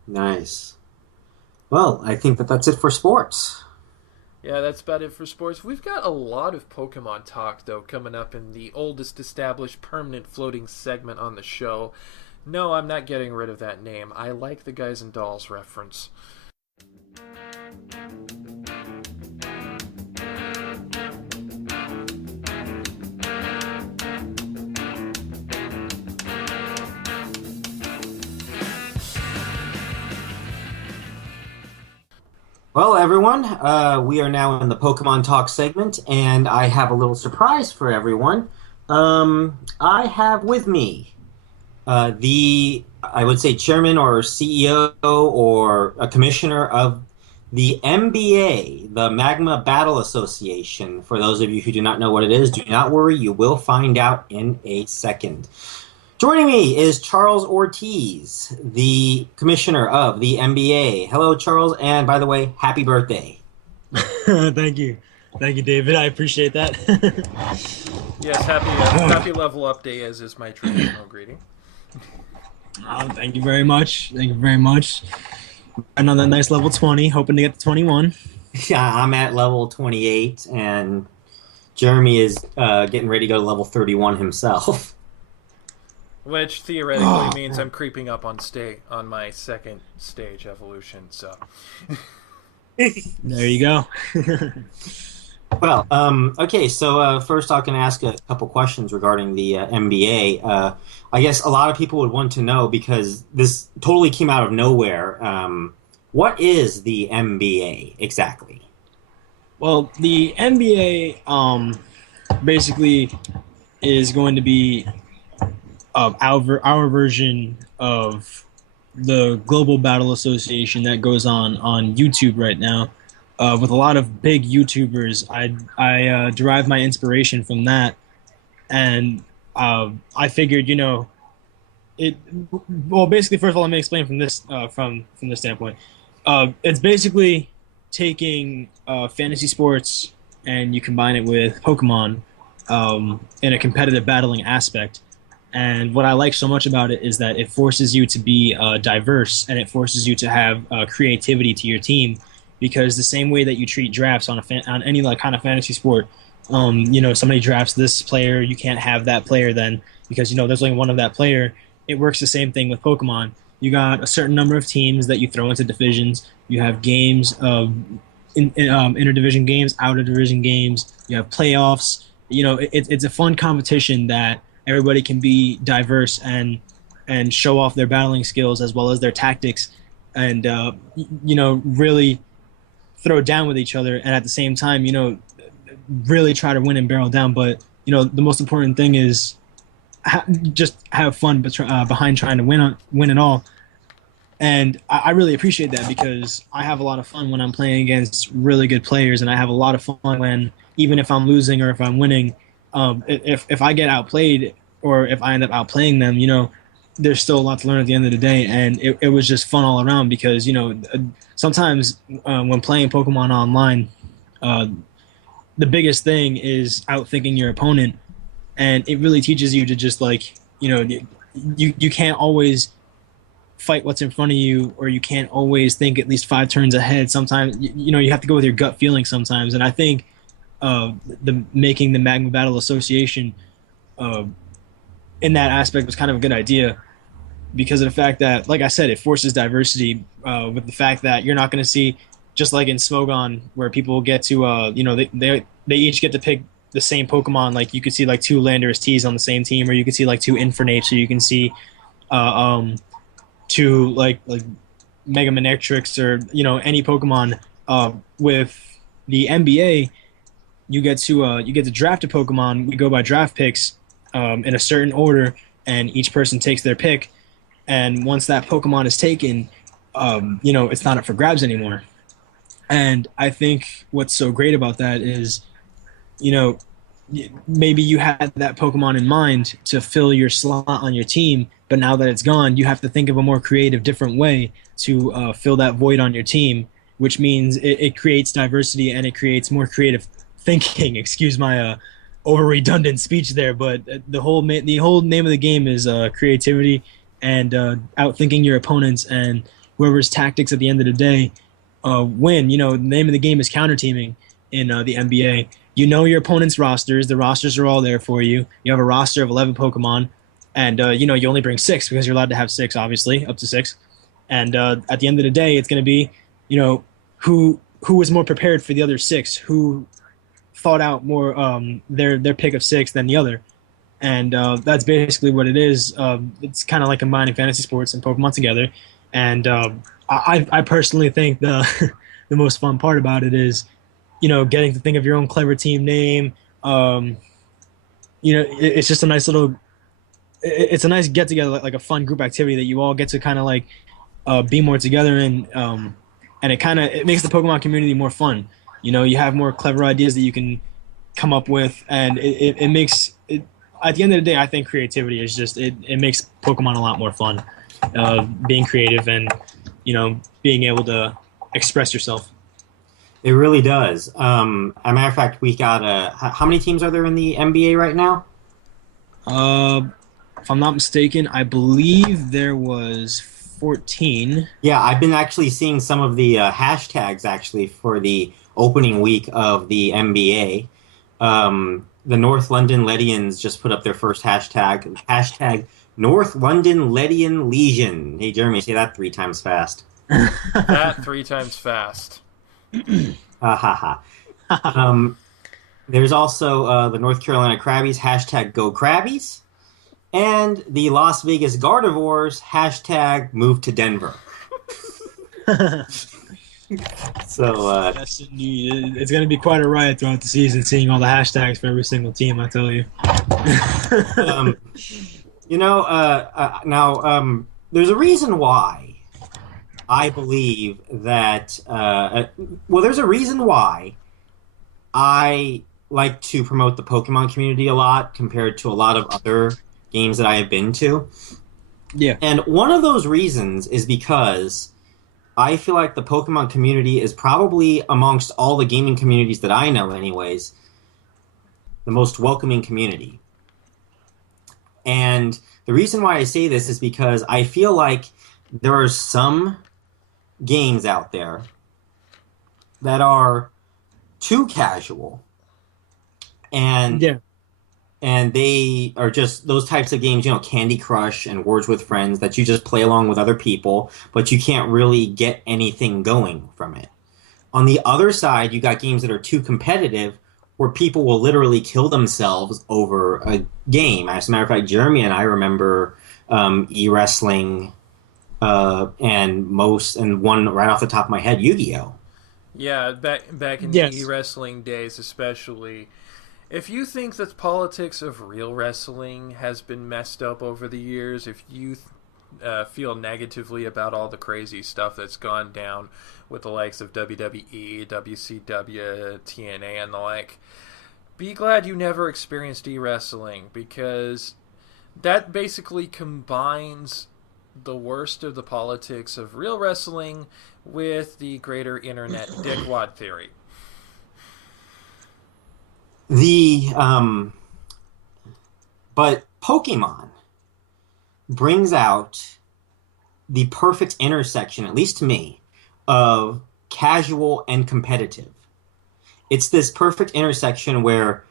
Nice. Well, I think that's it for sports. Yeah, that's about it for sports. We've got a lot of Pokemon talk, though, coming up in the oldest established permanent floating segment on the show. No, I'm not getting rid of that name. I like the Guys and Dolls reference. Well, everyone, we are now in the Pokemon Talk segment, and I have a little surprise for everyone. I have with me I would say, chairman or CEO or a commissioner of the MBA, the Magma Battle Association. For those of you who do not know what it is, do not worry, you will find out in a second. Joining me is Charles Ortiz, the commissioner of the MBA. Hello, Charles, and by the way, happy birthday. Thank you. Thank you, David. I appreciate that. Yes, happy level up day, as is my traditional greeting. Thank you very much. Thank you very much. And on that nice level 20, hoping to get to 21. Yeah, I'm at level 28, and Jeremy is getting ready to go to level 31 himself. Which theoretically means I'm creeping up on my second stage evolution. So There you go. Well, okay, so first I can ask a couple questions regarding the NBA. I guess a lot of people would want to know, because this totally came out of nowhere. What is the NBA exactly? Well, the NBA basically is going to be our version of the Global Battle Association that goes on YouTube right now. With a lot of big YouTubers, I derive my inspiration from that, and I figured, Well, basically, first of all, let me explain from this standpoint. It's basically taking fantasy sports and you combine it with Pokemon in a competitive battling aspect. And what I like so much about it is that it forces you to be diverse, and it forces you to have creativity to your team, because the same way that you treat drafts on any kind of fantasy sport, somebody drafts this player, you can't have that player then because there's only one of that player. It works the same thing with Pokemon. You got a certain number of teams that you throw into divisions. You have games of interdivision games, out-of-division games. You have playoffs. It's a fun competition that everybody can be diverse and show off their battling skills as well as their tactics, and really throw down with each other, and at the same time, really try to win and barrel down. But the most important thing is just have fun behind trying to win it all. And I really appreciate that, because I have a lot of fun when I'm playing against really good players, and I have a lot of fun when, even if I'm losing or if I'm winning, if I get outplayed or if I end up outplaying them, there's still a lot to learn at the end of the day. And it was just fun all around, because sometimes when playing Pokemon online, the biggest thing is outthinking your opponent, and it really teaches you to just you can't always fight what's in front of you, or you can't always think at least 5 turns ahead. Sometimes you have to go with your gut feeling sometimes. And I think making the Magma Battle Association in that aspect was kind of a good idea, because of the fact that, like I said, it forces diversity with the fact that you're not going to see, just like in Smogon, where people get to they each get to pick the same Pokemon. Like, you could see 2 Landorus T's on the same team, or you could see 2 Infernates, or you can see 2 Mega Manectrics, or any Pokemon. With the NBA, you get to draft a Pokemon. We go by draft picks in a certain order, and each person takes their pick. And once that Pokemon is taken, it's not up for grabs anymore. And I think what's so great about that is, maybe you had that Pokemon in mind to fill your slot on your team, but now that it's gone, you have to think of a more creative, different way to fill that void on your team, which means it creates diversity and it creates more creative thinking. Excuse my over redundant speech there, but the whole name of the game is creativity and outthinking your opponents, and whoever's tactics at the end of the day win. The name of the game is counter teaming in the NBA. Your opponent's rosters. The rosters are all there for you. You have a roster of 11 Pokemon, and you only bring 6 because you're allowed to have 6, obviously, up to 6. And at the end of the day, it's going to be, who was more prepared for the other 6, who thought out more their pick of 6 than the other. And that's basically what it is. It's kind of like combining fantasy sports and Pokemon together. And I personally think the the most fun part about it is, getting to think of your own clever team name. It's just a nice it's a nice get together, like a fun group activity that you all get to kind of be more together in, and it makes the Pokemon community more fun. You have more clever ideas that you can come up with, and it makes it. At the end of the day, I think creativity is just it makes Pokemon a lot more fun. Being creative and being able to express yourself. It really does. As a matter of fact, we got how many teams are there in the NBA right now? If I'm not mistaken, I believe there was 14. Yeah, I've been actually seeing some of the hashtags actually for the opening week of the NBA. The North London Ledians just put up their first hashtag North London Ledian Legion. Hey, Jeremy, say that 3 times fast. That 3 times fast. Ha ha ha. There's also the North Carolina Krabbies, hashtag Go Krabbies, and the Las Vegas Gardevoirs, hashtag Move to Denver. So That's indeed. It's going to be quite a riot throughout the season, seeing all the hashtags for every single team. I tell you. Now there's a reason why I believe that. There's a reason why I like to promote the Pokemon community a lot compared to a lot of other games that I have been to. Yeah. And one of those reasons is because I feel like the Pokemon community is probably, amongst all the gaming communities that I know anyways, the most welcoming community. And the reason why I say this is because I feel like there are some games out there that are too casual, and they are just those types of games, Candy Crush and Words with Friends, that you just play along with other people, but you can't really get anything going from it. On the other side, you got games that are too competitive, where people will literally kill themselves over a game. As a matter of fact, Jeremy and I remember e-wrestling and one right off the top of my head, Yu-Gi-Oh! Yeah, back in the e-wrestling days especially. If you think that the politics of real wrestling has been messed up over the years, if you feel negatively about all the crazy stuff that's gone down with the likes of WWE, WCW, TNA, and the like, be glad you never experienced e-wrestling, because that basically combines the worst of the politics of real wrestling with the greater internet dickwad theory. But Pokemon brings out the perfect intersection, at least to me, of casual and competitive. It's this perfect intersection where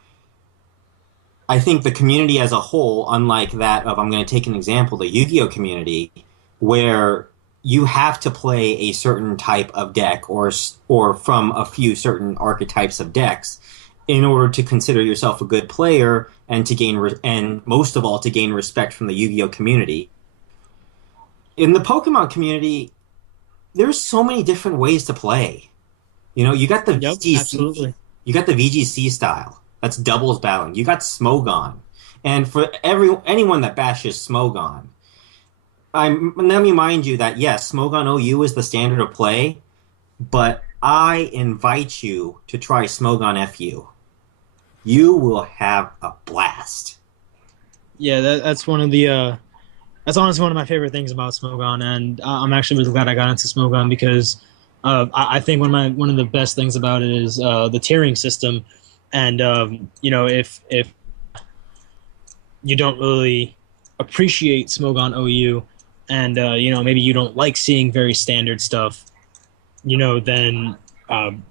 I think the community as a whole, unlike that of, I'm going to take an example, the Yu-Gi-Oh! Community, where you have to play a certain type of deck or from a few certain archetypes of decks in order to consider yourself a good player and to gain and most of all to gain respect from the Yu-Gi-Oh! Community. In the Pokemon community, there's so many different ways to play. You got the VGC, absolutely. You got the VGC style. That's doubles battling. You got Smogon. And for anyone that bashes Smogon, let me remind you that yes, Smogon OU is the standard of play, but I invite you to try Smogon FU. You will have a blast. Yeah, that's one of the that's honestly one of my favorite things about Smogon, and I'm actually really glad I got into Smogon because I think one of the best things about it is the tiering system, and if you don't really appreciate Smogon OU, and maybe you don't like seeing very standard stuff, then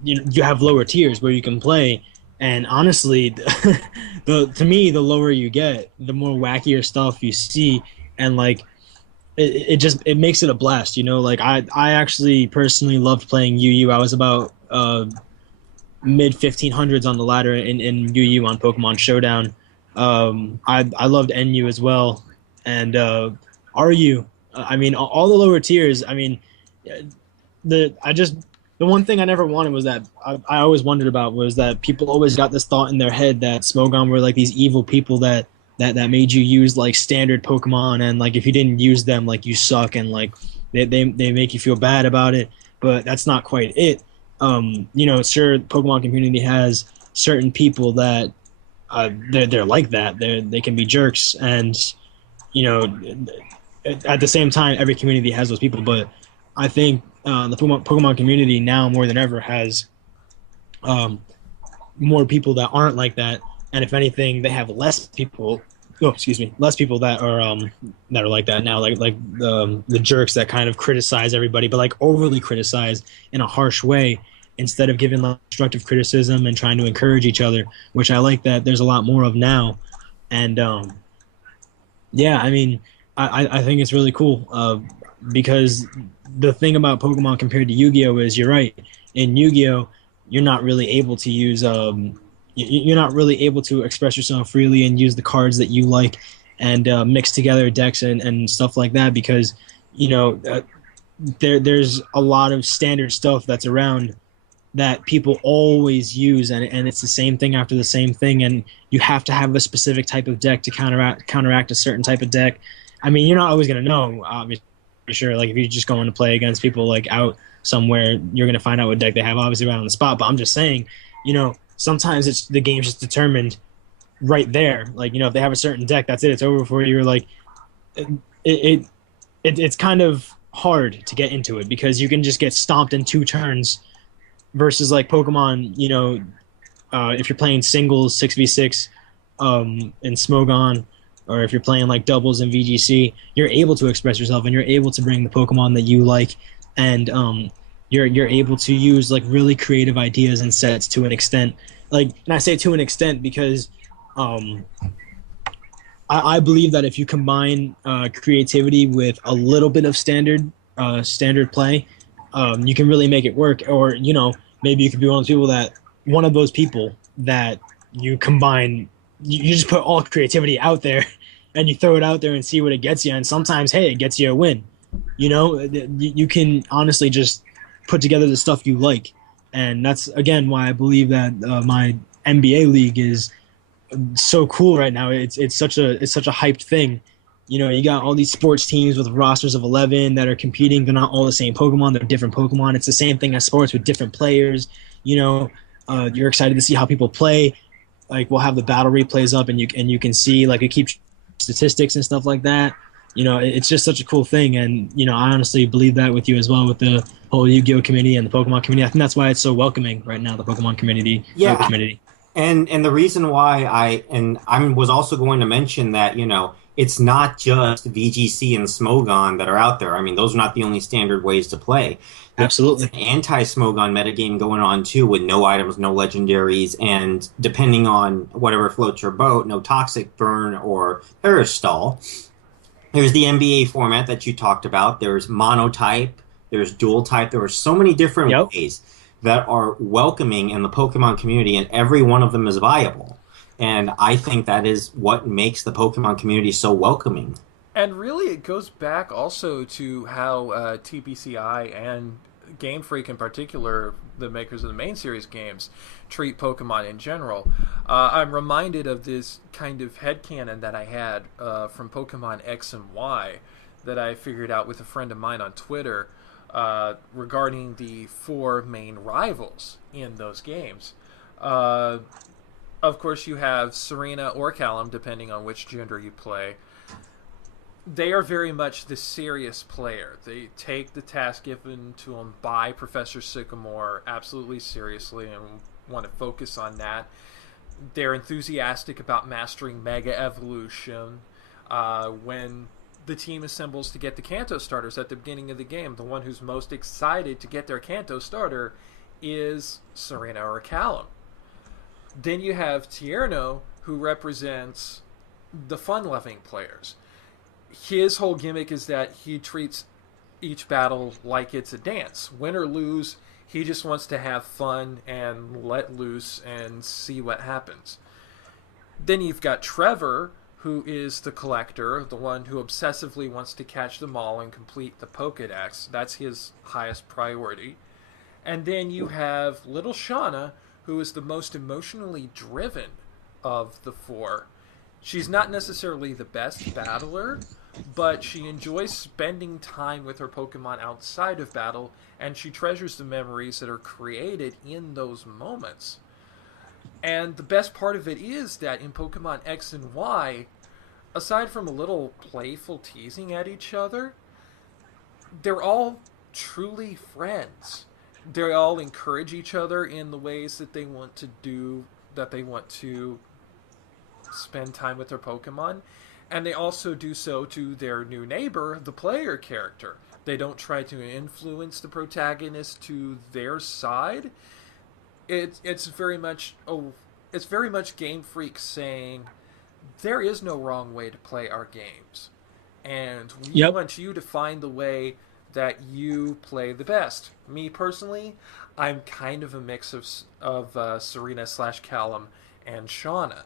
you have lower tiers where you can play. And honestly, to me, the lower you get, the more wackier stuff you see, and it makes it a blast. I actually personally loved playing UU. I was about mid 1500s on the ladder in UU on Pokemon Showdown. I loved NU as well, and RU. I mean, all the lower tiers. I mean, the one thing I never wanted was that I always wondered about was that people always got this thought in their head that Smogon were like these evil people that made you use like standard Pokemon, and like if you didn't use them, like you suck, and like they make you feel bad about it. But that's not quite it. Sure, the Pokemon community has certain people that they're like that. They can be jerks, and at the same time, every community has those people. But I think the Pokemon community now more than ever has more people that aren't like that, and if anything, they have less people that are like that now, like the jerks that kind of criticize everybody, but like overly criticize in a harsh way. instead of giving like constructive criticism and trying to encourage each other, which I like that there's a lot more of now. And yeah, I mean, I think it's really cool because the thing about Pokemon compared to Yu-Gi-Oh is you're right. In Yu-Gi-Oh, you're not really able to use you're not really able to express yourself freely and use the cards that you like and mix together decks and stuff like that because there's a lot of standard stuff that's around that people always use, and it's the same thing after the same thing, and you have to have a specific type of deck to counteract a certain type of deck. I mean, you're not always going to know, obviously, for sure. Like, if you're just going to play against people, like, out somewhere, you're going to find out what deck they have, obviously, right on the spot. But I'm just saying, sometimes the game's just determined right there. Like, if they have a certain deck, that's it. It's over for you. Or, like, it's kind of hard to get into it because you can just get stomped in 2 turns versus, like, Pokemon, if you're playing singles 6v6 in Smogon, or if you're playing like doubles in VGC, you're able to express yourself and you're able to bring the Pokemon that you like, and you're able to use like really creative ideas and sets to an extent. Like, and I say to an extent because I believe that if you combine creativity with a little bit of standard play, you can really make it work. Or maybe you could be one of those people that you combine. You just put all creativity out there and you throw it out there and see what it gets you. And sometimes, hey, it gets you a win. You can honestly just put together the stuff you like. And that's, again, why I believe that my NBA league is so cool right now. It's such a hyped thing. You got all these sports teams with rosters of 11 that are competing. They're not all the same Pokemon. They're different Pokemon. It's the same thing as sports with different players. You're excited to see how people play. Like, we'll have the battle replays up, and you can see, like, we keep statistics and stuff like that. It's just such a cool thing, and I honestly believe that with you as well, with the whole Yu-Gi-Oh community and the Pokemon community. I think that's why it's so welcoming right now, the Pokemon community. Yeah, community. And the reason why I was also going to mention that it's not just VGC and Smogon that are out there. I mean, those are not the only standard ways to play. Absolutely. There's an anti-Smogon metagame going on, too, with no items, no legendaries, and depending on whatever floats your boat, no Toxic Burn or Peristall. There's the NBA format that you talked about. There's Monotype. There's Dual-Type. There are so many different ways that are welcoming in the Pokemon community, and every one of them is viable. And I think that is what makes the Pokemon community so welcoming. And really, it goes back also to how TBCI and Game Freak in particular, the makers of the main series games, treat Pokemon in general. I'm reminded of this kind of headcanon that I had from Pokemon X and Y that I figured out with a friend of mine on Twitter regarding the 4 main rivals in those games. Of course, you have Serena or Callum, depending on which gender you play. They are very much the serious player. They take the task given to them by Professor Sycamore absolutely seriously and want to focus on that. They're enthusiastic about mastering Mega Evolution. When the team assembles to get the Kanto starters at the beginning of the game, the one who's most excited to get their Kanto starter is Serena or Callum. Then you have Tierno, who represents the fun-loving players. His whole gimmick is that he treats each battle like it's a dance. Win or lose, he just wants to have fun and let loose and see what happens. Then you've got Trevor, who is the collector, the one who obsessively wants to catch them all and complete the Pokédex. That's his highest priority. And then you have little Shauna, who is the most emotionally driven of the 4. She's not necessarily the best battler, but she enjoys spending time with her Pokemon outside of battle, and she treasures the memories that are created in those moments. And the best part of it is that in Pokemon X and Y, aside from a little playful teasing at each other, they're all truly friends. They all encourage each other in the ways that they want to do, that they want to spend time with their Pokemon, and they also do so to their new neighbor, the player character. They don't try to influence the protagonist to their side. It's very much Game Freak saying there is no wrong way to play our games, and we want you to find the way that you play the best. Me personally, I'm kind of a mix of Serena/Callum and Shauna.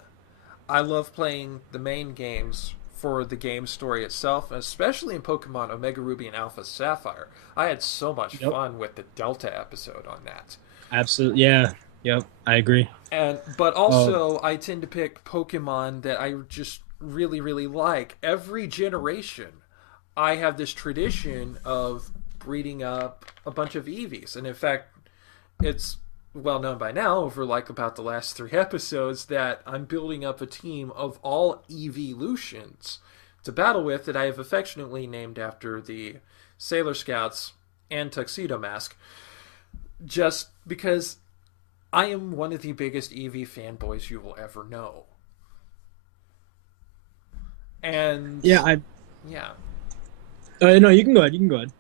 I love playing the main games for the game story itself, especially in Pokemon Omega Ruby and Alpha Sapphire. I had so much fun with the Delta episode on that. Absolutely, yeah. Yep, I agree. But also, I tend to pick Pokemon that I just really, really like. Every generation, I have this tradition of breeding up a bunch of Eevees. And in fact, it's well known by now, over like about the last 3 episodes, that I'm building up a team of all Eeveelutions to battle with that I have affectionately named after the Sailor Scouts and Tuxedo Mask. Just because I am one of the biggest Eevee fanboys you will ever know. And yeah. No, you can go ahead.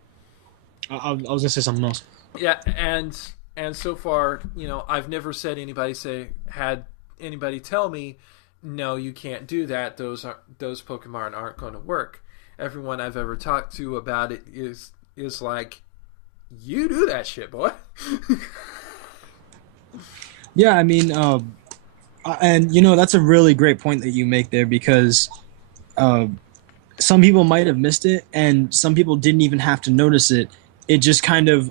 I was gonna say something else. Yeah, and so far, I've never had anybody tell me, no, you can't do that. Those Pokemon aren't going to work. Everyone I've ever talked to about it is like, you do that shit, boy. Yeah, I mean, and that's a really great point that you make there, because some people might have missed it, and some people didn't even have to notice it. It just kind of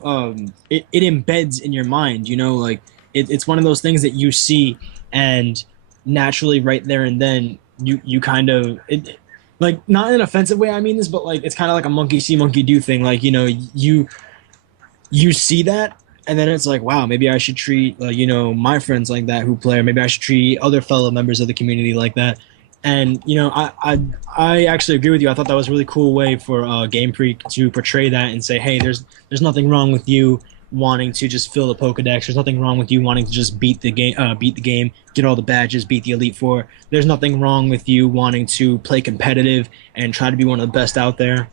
it embeds in your mind, like it's one of those things that you see, and naturally right there and then you kind of like, not in an offensive way I mean this, but like it's kind of like a monkey see monkey do thing. Like, you see that, and then it's like, wow, maybe I should treat my friends like that who play, or maybe I should treat other fellow members of the community like that. And I actually agree with you. I thought that was a really cool way for Game Freak to portray that and say, hey, there's nothing wrong with you wanting to just fill the Pokedex. There's nothing wrong with you wanting to just beat the game, get all the badges, beat the Elite Four. There's nothing wrong with you wanting to play competitive and try to be one of the best out there.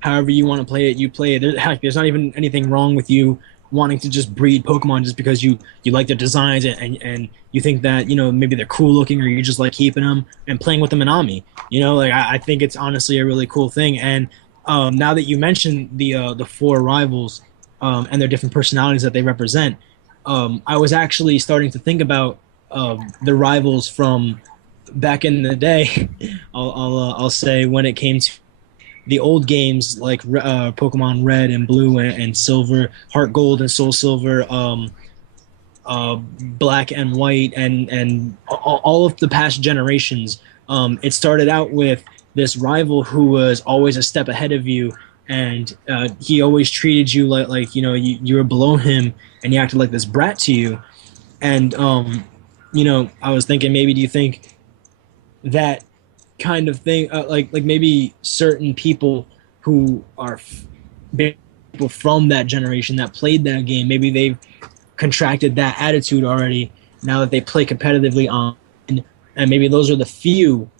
However you want to play it, you play it. There's not even anything wrong with you wanting to just breed Pokemon just because you like their designs and you think that maybe they're cool looking, or you just like keeping them and playing with them in Ami. I think it's honestly a really cool thing. And now that you mentioned the 4 rivals and their different personalities that they represent, I was actually starting to think about the rivals from back in the day. I'll say, when it came to the old games like Pokemon Red and Blue and Silver, Heart Gold and Soul Silver, Black and White, and all of the past generations. It started out with this rival who was always a step ahead of you, and he always treated you like you were below him, and he acted like this brat to you. And I was thinking, maybe do you think that kind of thing, like maybe certain people who are people from that generation that played that game, maybe they've contracted that attitude already now that they play competitively on, and maybe those are the few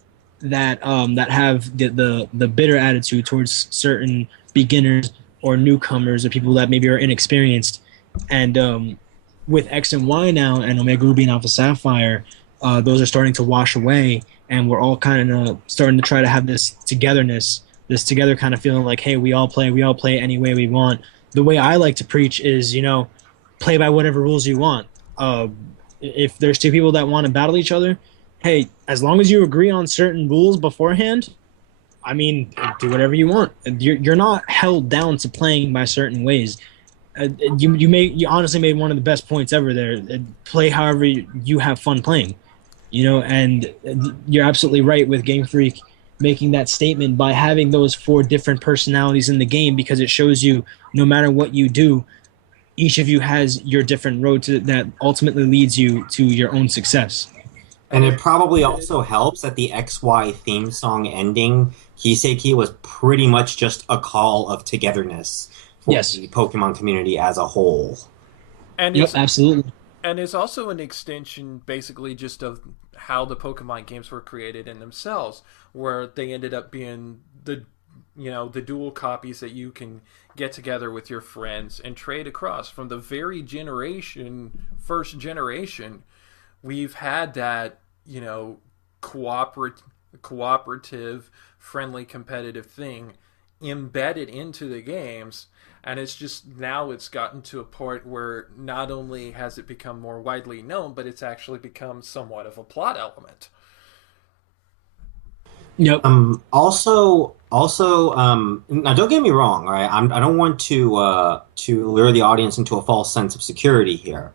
that have the bitter attitude towards certain beginners or newcomers, or people that maybe are inexperienced. And with X and Y now, and Omega Ruby and Alpha Sapphire, those are starting to wash away, and we're all kind of starting to try to have this togetherness, this together kind of feeling like, hey, we all play any way we want. The way I like to preach is, play by whatever rules you want. If there's 2 people that want to battle each other, hey, as long as you agree on certain rules beforehand, I mean, do whatever you want. You're not held down to playing by certain ways. You honestly made one of the best points ever there. Play however you have fun playing. And you're absolutely right with Game Freak making that statement by having those 4 different personalities in the game, because it shows you no matter what you do, each of you has your different road that ultimately leads you to your own success. And it probably also helps that the XY theme song ending, Kiseki, was pretty much just a call of togetherness for the Pokemon community as a whole. And absolutely. And it's also an extension, basically, just of how the Pokemon games were created in themselves, where they ended up being the dual copies that you can get together with your friends and trade across. From the very first generation, we've had that, cooperative, friendly, competitive thing embedded into the games. And it's just now it's gotten to a point where not only has it become more widely known, but it's actually become somewhat of a plot element. Yep. Also, now don't get me wrong, right? I don't want to lure the audience into a false sense of security here.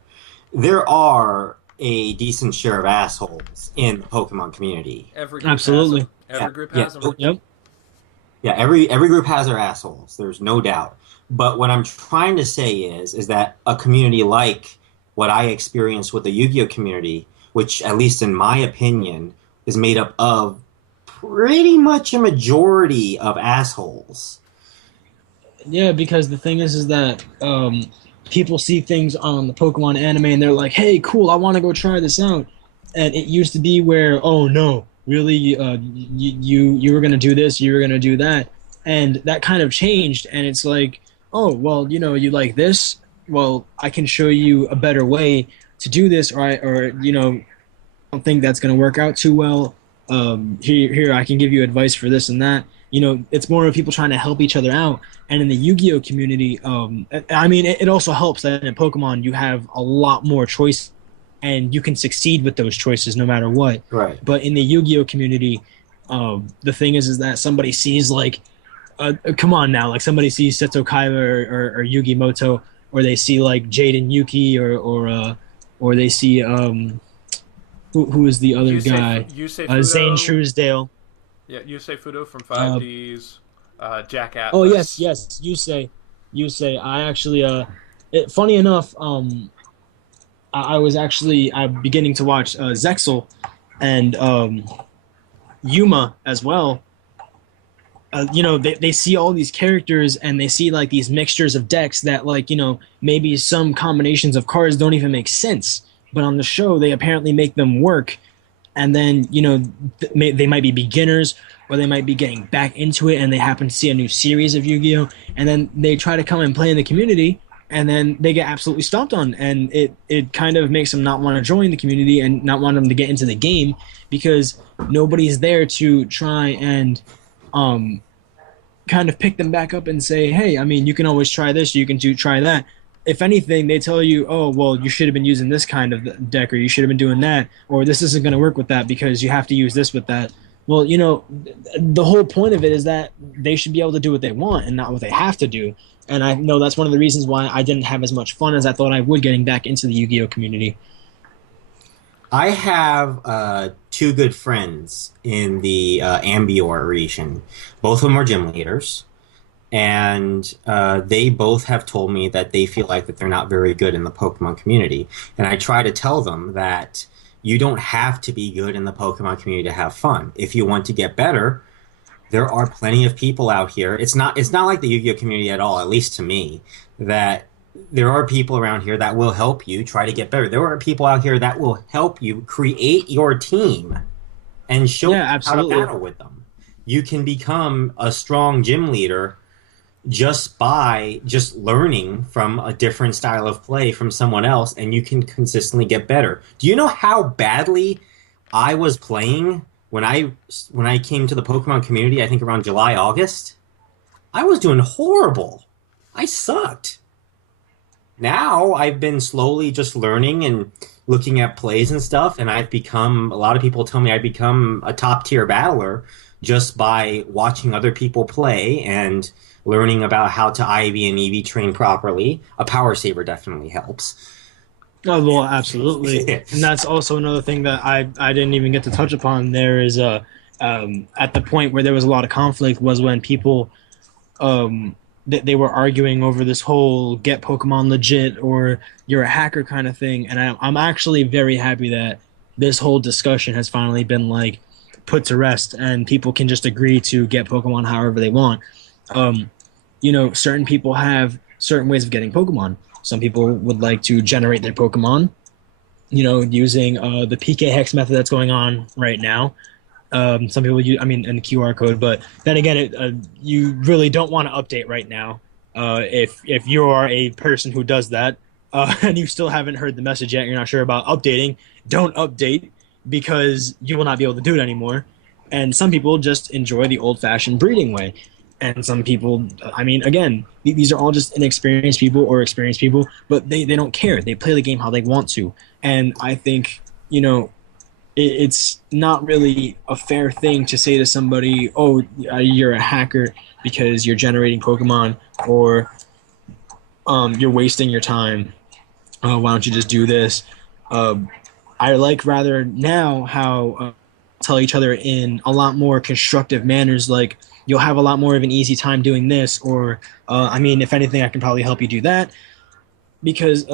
There are a decent share of assholes in the Pokemon community. Every group Absolutely. has them. Every group has them. Yep. Yeah, every group has their assholes. There's no doubt. But what I'm trying to say is that a community like what I experienced with the Yu-Gi-Oh community, which at least in my opinion is made up of pretty much a majority of assholes. Yeah, because the thing is that people see things on the Pokemon anime and they're like, "Hey, cool! I want to go try this out." And it used to be where, "Oh no, really? You were gonna do this? You were gonna do that?" And that kind of changed. And it's like, "Oh, well, you like this? Well, I can show you a better way to do this, or I don't think that's gonna work out too well. Here, I can give you advice for this and that." It's more of people trying to help each other out. And in the Yu-Gi-Oh community, it also helps that in Pokemon you have a lot more choice, and you can succeed with those choices no matter what. Right. But in the Yu-Gi-Oh community, the thing is that somebody sees come on now, like somebody sees Seto Kaiba or Yugi Moto, or they see like Jaden Yuki, or they see who is the other guy? Zane Truesdale. Yeah, Yusei Fudo from 5Ds, Jack Atlas. Oh yes, Yusei. I actually, funny enough, I'm beginning to watch Zexal and Yuma as well. They see all these characters and they see like these mixtures of decks that maybe some combinations of cards don't even make sense, but on the show they apparently make them work. And then, they might be beginners or they might be getting back into it and they happen to see a new series of Yu-Gi-Oh! And then they try to come and play in the community and then they get absolutely stomped on. And it kind of makes them not want to join the community and not want them to get into the game because nobody's there to try and kind of pick them back up and say, hey, you can always try this, you can try that. If anything, they tell you, oh, well, you should have been using this kind of deck, or you should have been doing that, or this isn't going to work with that because you have to use this with that. Well, the whole point of it is that they should be able to do what they want and not what they have to do. And I know that's one of the reasons why I didn't have as much fun as I thought I would getting back into the Yu-Gi-Oh community. I have two good friends in the Ambior region. Both of them are gym leaders. And they both have told me that they feel like that they're not very good in the Pokemon community. And I try to tell them that you don't have to be good in the Pokemon community to have fun. If you want to get better, there are plenty of people out here. It's not like the Yu-Gi-Oh community at all, at least to me, that there are people around here that will help you try to get better. There are people out here that will help you create your team and show you how to battle with them. You can become a strong gym leader just by learning from a different style of play from someone else, and you can consistently get better. Do you know how badly I was playing when I came to the Pokemon community, I think around July, August? I was doing horrible. I sucked. Now I've been slowly just learning and looking at plays and stuff, and a lot of people tell me I've become a top-tier battler just by watching other people play and learning about how to IV and EV train properly. A power saver definitely helps. Oh, well, absolutely. And that's also another thing that I didn't even get to touch upon. There is at the point where there was a lot of conflict was when people they were arguing over this whole get Pokemon legit or you're a hacker kind of thing. And I'm actually very happy that this whole discussion has finally been put to rest and people can just agree to get Pokemon however they want. Certain people have certain ways of getting Pokemon. Some people would like to generate their Pokemon, using the PK Hex method that's going on right now. Some people use, and the QR code. But then again, you really don't want to update right now. If you are a person who does that, and you still haven't heard the message yet, you're not sure about updating, don't update because you will not be able to do it anymore. And some people just enjoy the old-fashioned breeding way. And some people, again, these are all just inexperienced people or experienced people, but they don't care. They play the game how they want to. And I think, it's not really a fair thing to say to somebody, oh, you're a hacker because you're generating Pokemon, or you're wasting your time. Why don't you just do this? I like rather now how tell each other in a lot more constructive manners, like, you'll have a lot more of an easy time doing this, or, if anything, I can probably help you do that. Because,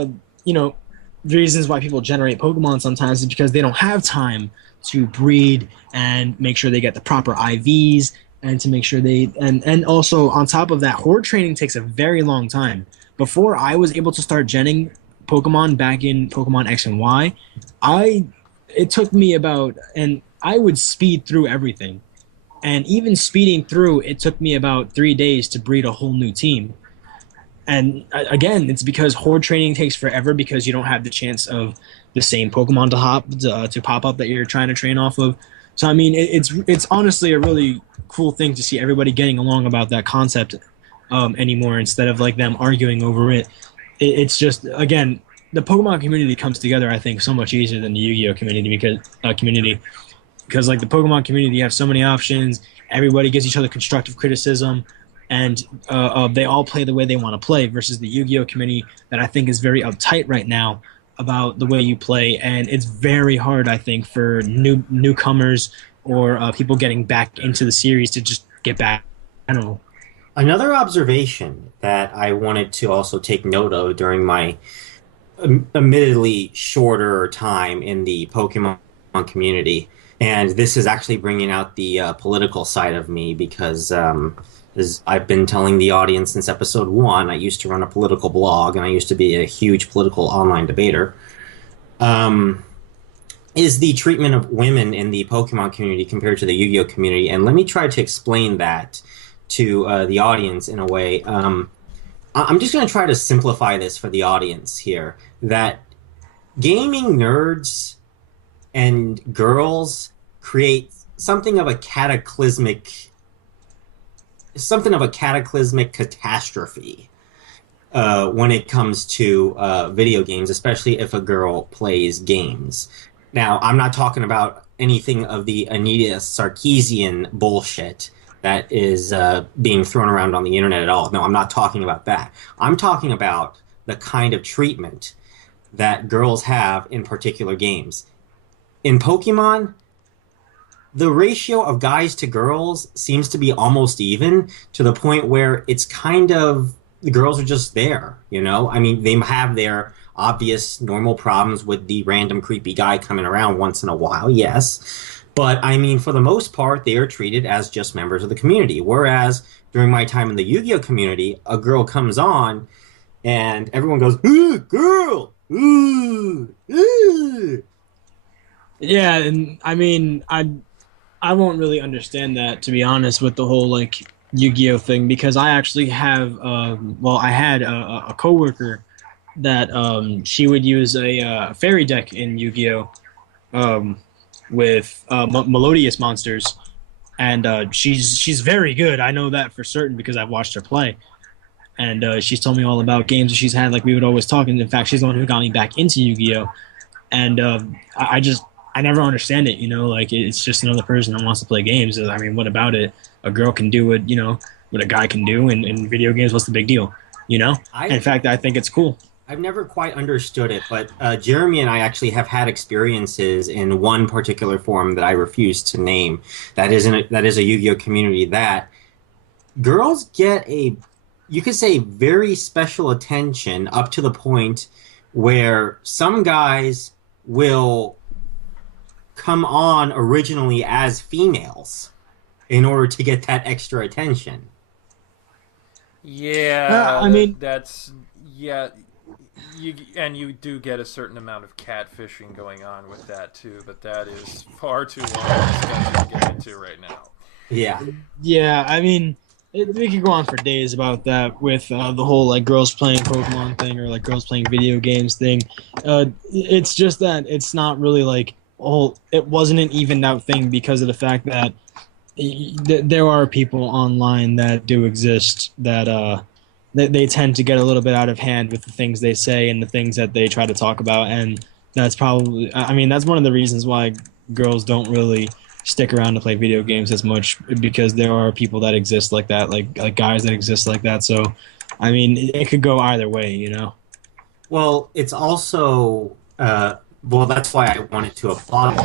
the reasons why people generate Pokemon sometimes is because they don't have time to breed and make sure they get the proper IVs, and to make sure and also on top of that, horde training takes a very long time. Before I was able to start genning Pokemon back in Pokemon X and Y, it took me and I would speed through everything. And even speeding through, it took me about 3 days to breed a whole new team. And again, it's because horde training takes forever because you don't have the chance of the same Pokemon to pop up that you're trying to train off of. So it's honestly a really cool thing to see everybody getting along about that concept anymore, instead of like them arguing over it. It's just, again, the Pokemon community comes together, I think, so much easier than the Yu-Gi-Oh community because like the Pokemon community, you have so many options. Everybody gives each other constructive criticism, and they all play the way they want to play, versus the Yu-Gi-Oh community that I think is very uptight right now about the way you play. And it's very hard, I think, for newcomers or people getting back into the series to just get back. I don't know. Another observation that I wanted to also take note of during my admittedly shorter time in the Pokemon community, and this is actually bringing out the political side of me, because as I've been telling the audience since episode 1, I used to run a political blog, and I used to be a huge political online debater, is the treatment of women in the Pokemon community compared to the Yu-Gi-Oh community. And let me try to explain that to the audience in a way. I'm just going to try to simplify this for the audience here, that gaming nerds and girls create something of a cataclysmic catastrophe when it comes to video games, especially if a girl plays games. Now, I'm not talking about anything of the Anita Sarkeesian bullshit that is being thrown around on the internet at all. No, I'm not talking about that. I'm talking about the kind of treatment that girls have in particular games. In Pokemon, the ratio of guys to girls seems to be almost even, to the point where it's kind of, the girls are just there, They have their obvious normal problems with the random creepy guy coming around once in a while, yes. But, for the most part, they are treated as just members of the community. Whereas, during my time in the Yu-Gi-Oh community, a girl comes on, and everyone goes, ooh, girl! Ooh! Ooh! Yeah, and I won't really understand that, to be honest, with the whole, Yu-Gi-Oh thing, because I actually have, I had a coworker that she would use a fairy deck in Yu-Gi-Oh with melodious monsters, and she's very good. I know that for certain because I've watched her play, and she's told me all about games that she's had. We would always talk, and in fact, she's the one who got me back into Yu-Gi-Oh, and I never understand it, it's just another person that wants to play games. What about it? A girl can do what a guy can do in video games. What's the big deal? In fact, I think it's cool. I've never quite understood it, but Jeremy and I actually have had experiences in one particular forum that I refuse to name. That is a Yu-Gi-Oh community that girls get you could say, very special attention, up to the point where some guys will come on originally as females in order to get that extra attention. Yeah, that's you do get a certain amount of catfishing going on with that too, but that is far too long to get into right now. Yeah. Yeah, I mean, we could go on for days about that with the whole like girls playing Pokemon thing or like girls playing video games thing. It's just that it's not really like it wasn't an evened out thing because of the fact that there are people online that do exist that they tend to get a little bit out of hand with the things they say and the things that they try to talk about, and that's probably, I mean, that's one of the reasons why girls don't really stick around to play video games as much, because there are people that exist like that, like guys that exist like that. So, I mean, it could go either way, you know. Well, it's also well, that's why I wanted to applaud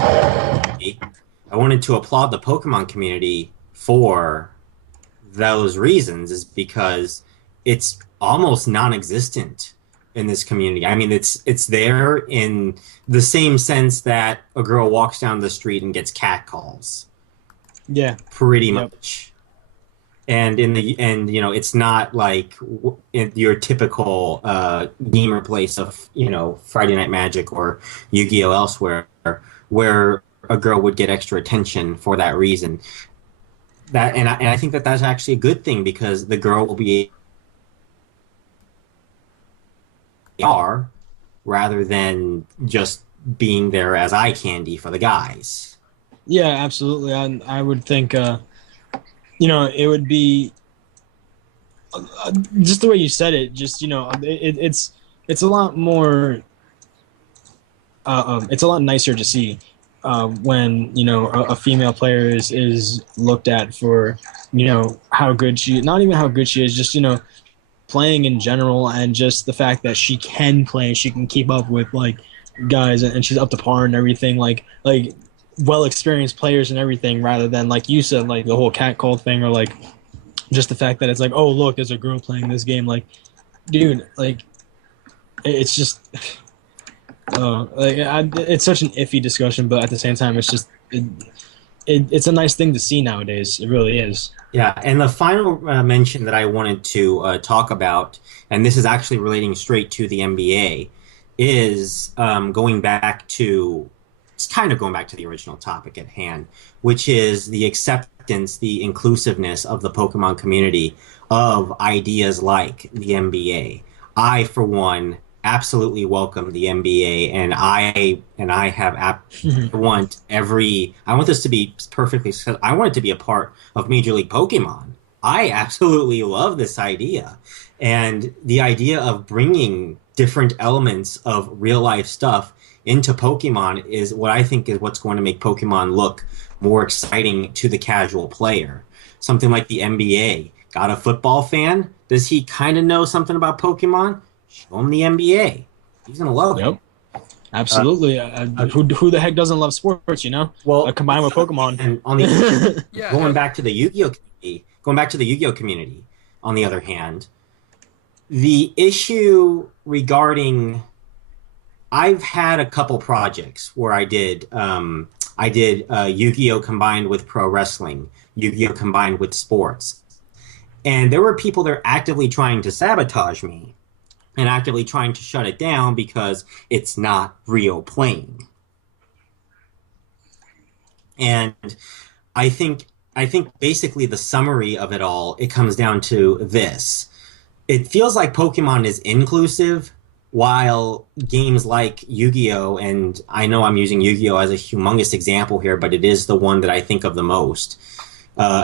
the Pokemon community for those reasons, is because it's almost non-existent in this community. I mean, it's there in the same sense that a girl walks down the street and gets catcalls. Yeah, pretty much. And you know, it's not like in your typical gamer place of, you know, Friday Night Magic or Yu-Gi-Oh! Elsewhere, where a girl would get extra attention for that reason. And I think that that's actually a good thing, because the girl will be rather than just being there as eye candy for the guys. Yeah, absolutely. I would think, you know, it would be just the way you said it. Just, you know, it's a lot more. It's a lot nicer to see when, you know, a female player is looked at for, you know, how good she, not even how good she is, just, you know, playing in general, and just the fact that she can play, she can keep up with like guys, and she's up to par and everything, like well experienced players and everything, rather than like you said, like the whole catcall thing, or like just the fact that it's like, oh look, there's a girl playing this game. Like, dude, like it's just it's such an iffy discussion, but at the same time, it's just it's a nice thing to see nowadays. It really is. Yeah, and the final mention that I wanted to talk about, and this is actually relating straight to the NBA, is going back to the original topic at hand, which is the acceptance, the inclusiveness of the Pokemon community of ideas like the NBA. I, for one, absolutely welcome the NBA, and I want this to be perfectly. I want it to be a part of Major League Pokemon. I absolutely love this idea, and the idea of bringing different elements of real life stuff into Pokemon is what I think is what's going to make Pokemon look more exciting to the casual player. Something like the NBA. Got a football fan? Does he kind of know something about Pokemon? Show him the NBA. He's going to love it. Absolutely. Who the heck doesn't love sports, you know? Well, combined with Pokemon. And on the going back to the Yu-Gi-Oh community, on the other hand, the issue regarding, I've had a couple projects where I did Yu-Gi-Oh combined with pro wrestling, Yu-Gi-Oh combined with sports. And there were people that are actively trying to sabotage me and actively trying to shut it down because it's not real playing. And I think basically the summary of it all, it comes down to this. It feels like Pokemon is inclusive, while games like Yu-Gi-Oh, and I know I'm using Yu-Gi-Oh as a humongous example here, but it is the one that I think of the most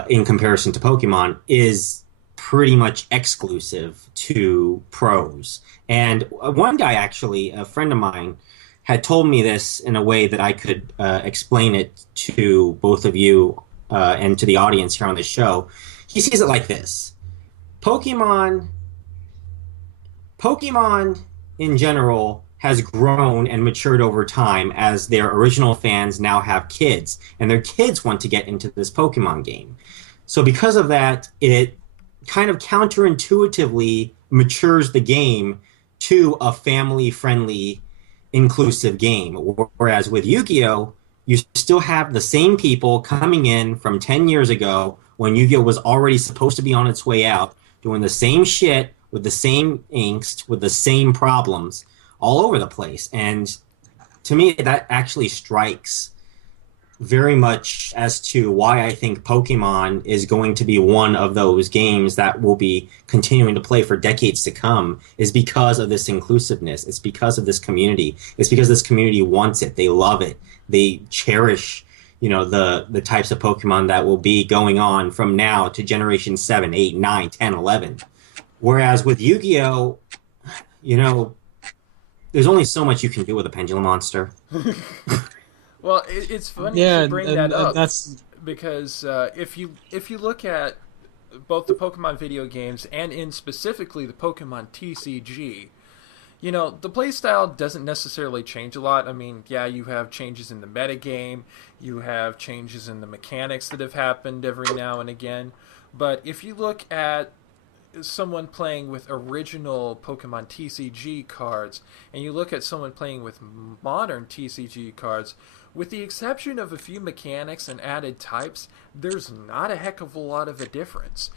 in comparison to Pokemon, is pretty much exclusive to pros. And one guy, actually, a friend of mine, had told me this in a way that I could explain it to both of you and to the audience here on the show. He sees it like this. Pokemon in general has grown and matured over time as their original fans now have kids, and their kids want to get into this Pokemon game. So because of that, it kind of counterintuitively matures the game to a family-friendly, inclusive game. Whereas with Yu-Gi-Oh, you still have the same people coming in from 10 years ago when Yu-Gi-Oh was already supposed to be on its way out, doing the same shit, with the same angst, with the same problems all over the place. And to me, that actually strikes very much as to why I think Pokemon is going to be one of those games that will be continuing to play for decades to come is because of this inclusiveness. It's because of this community. It's because this community wants it. They love it. They cherish, the types of Pokemon that will be going on from now to Generation 7, 8, 9, 10, 11. Whereas with Yu-Gi-Oh, there's only so much you can do with a Pendulum Monster. Well, it's funny you bring that up. That's because if you look at both the Pokemon video games and in specifically the Pokemon TCG, the playstyle doesn't necessarily change a lot. I mean, yeah, you have changes in the metagame, you have changes in the mechanics that have happened every now and again. But if you look at someone playing with original Pokemon TCG cards, and you look at someone playing with modern TCG cards, with the exception of a few mechanics and added types, there's not a heck of a lot of a difference.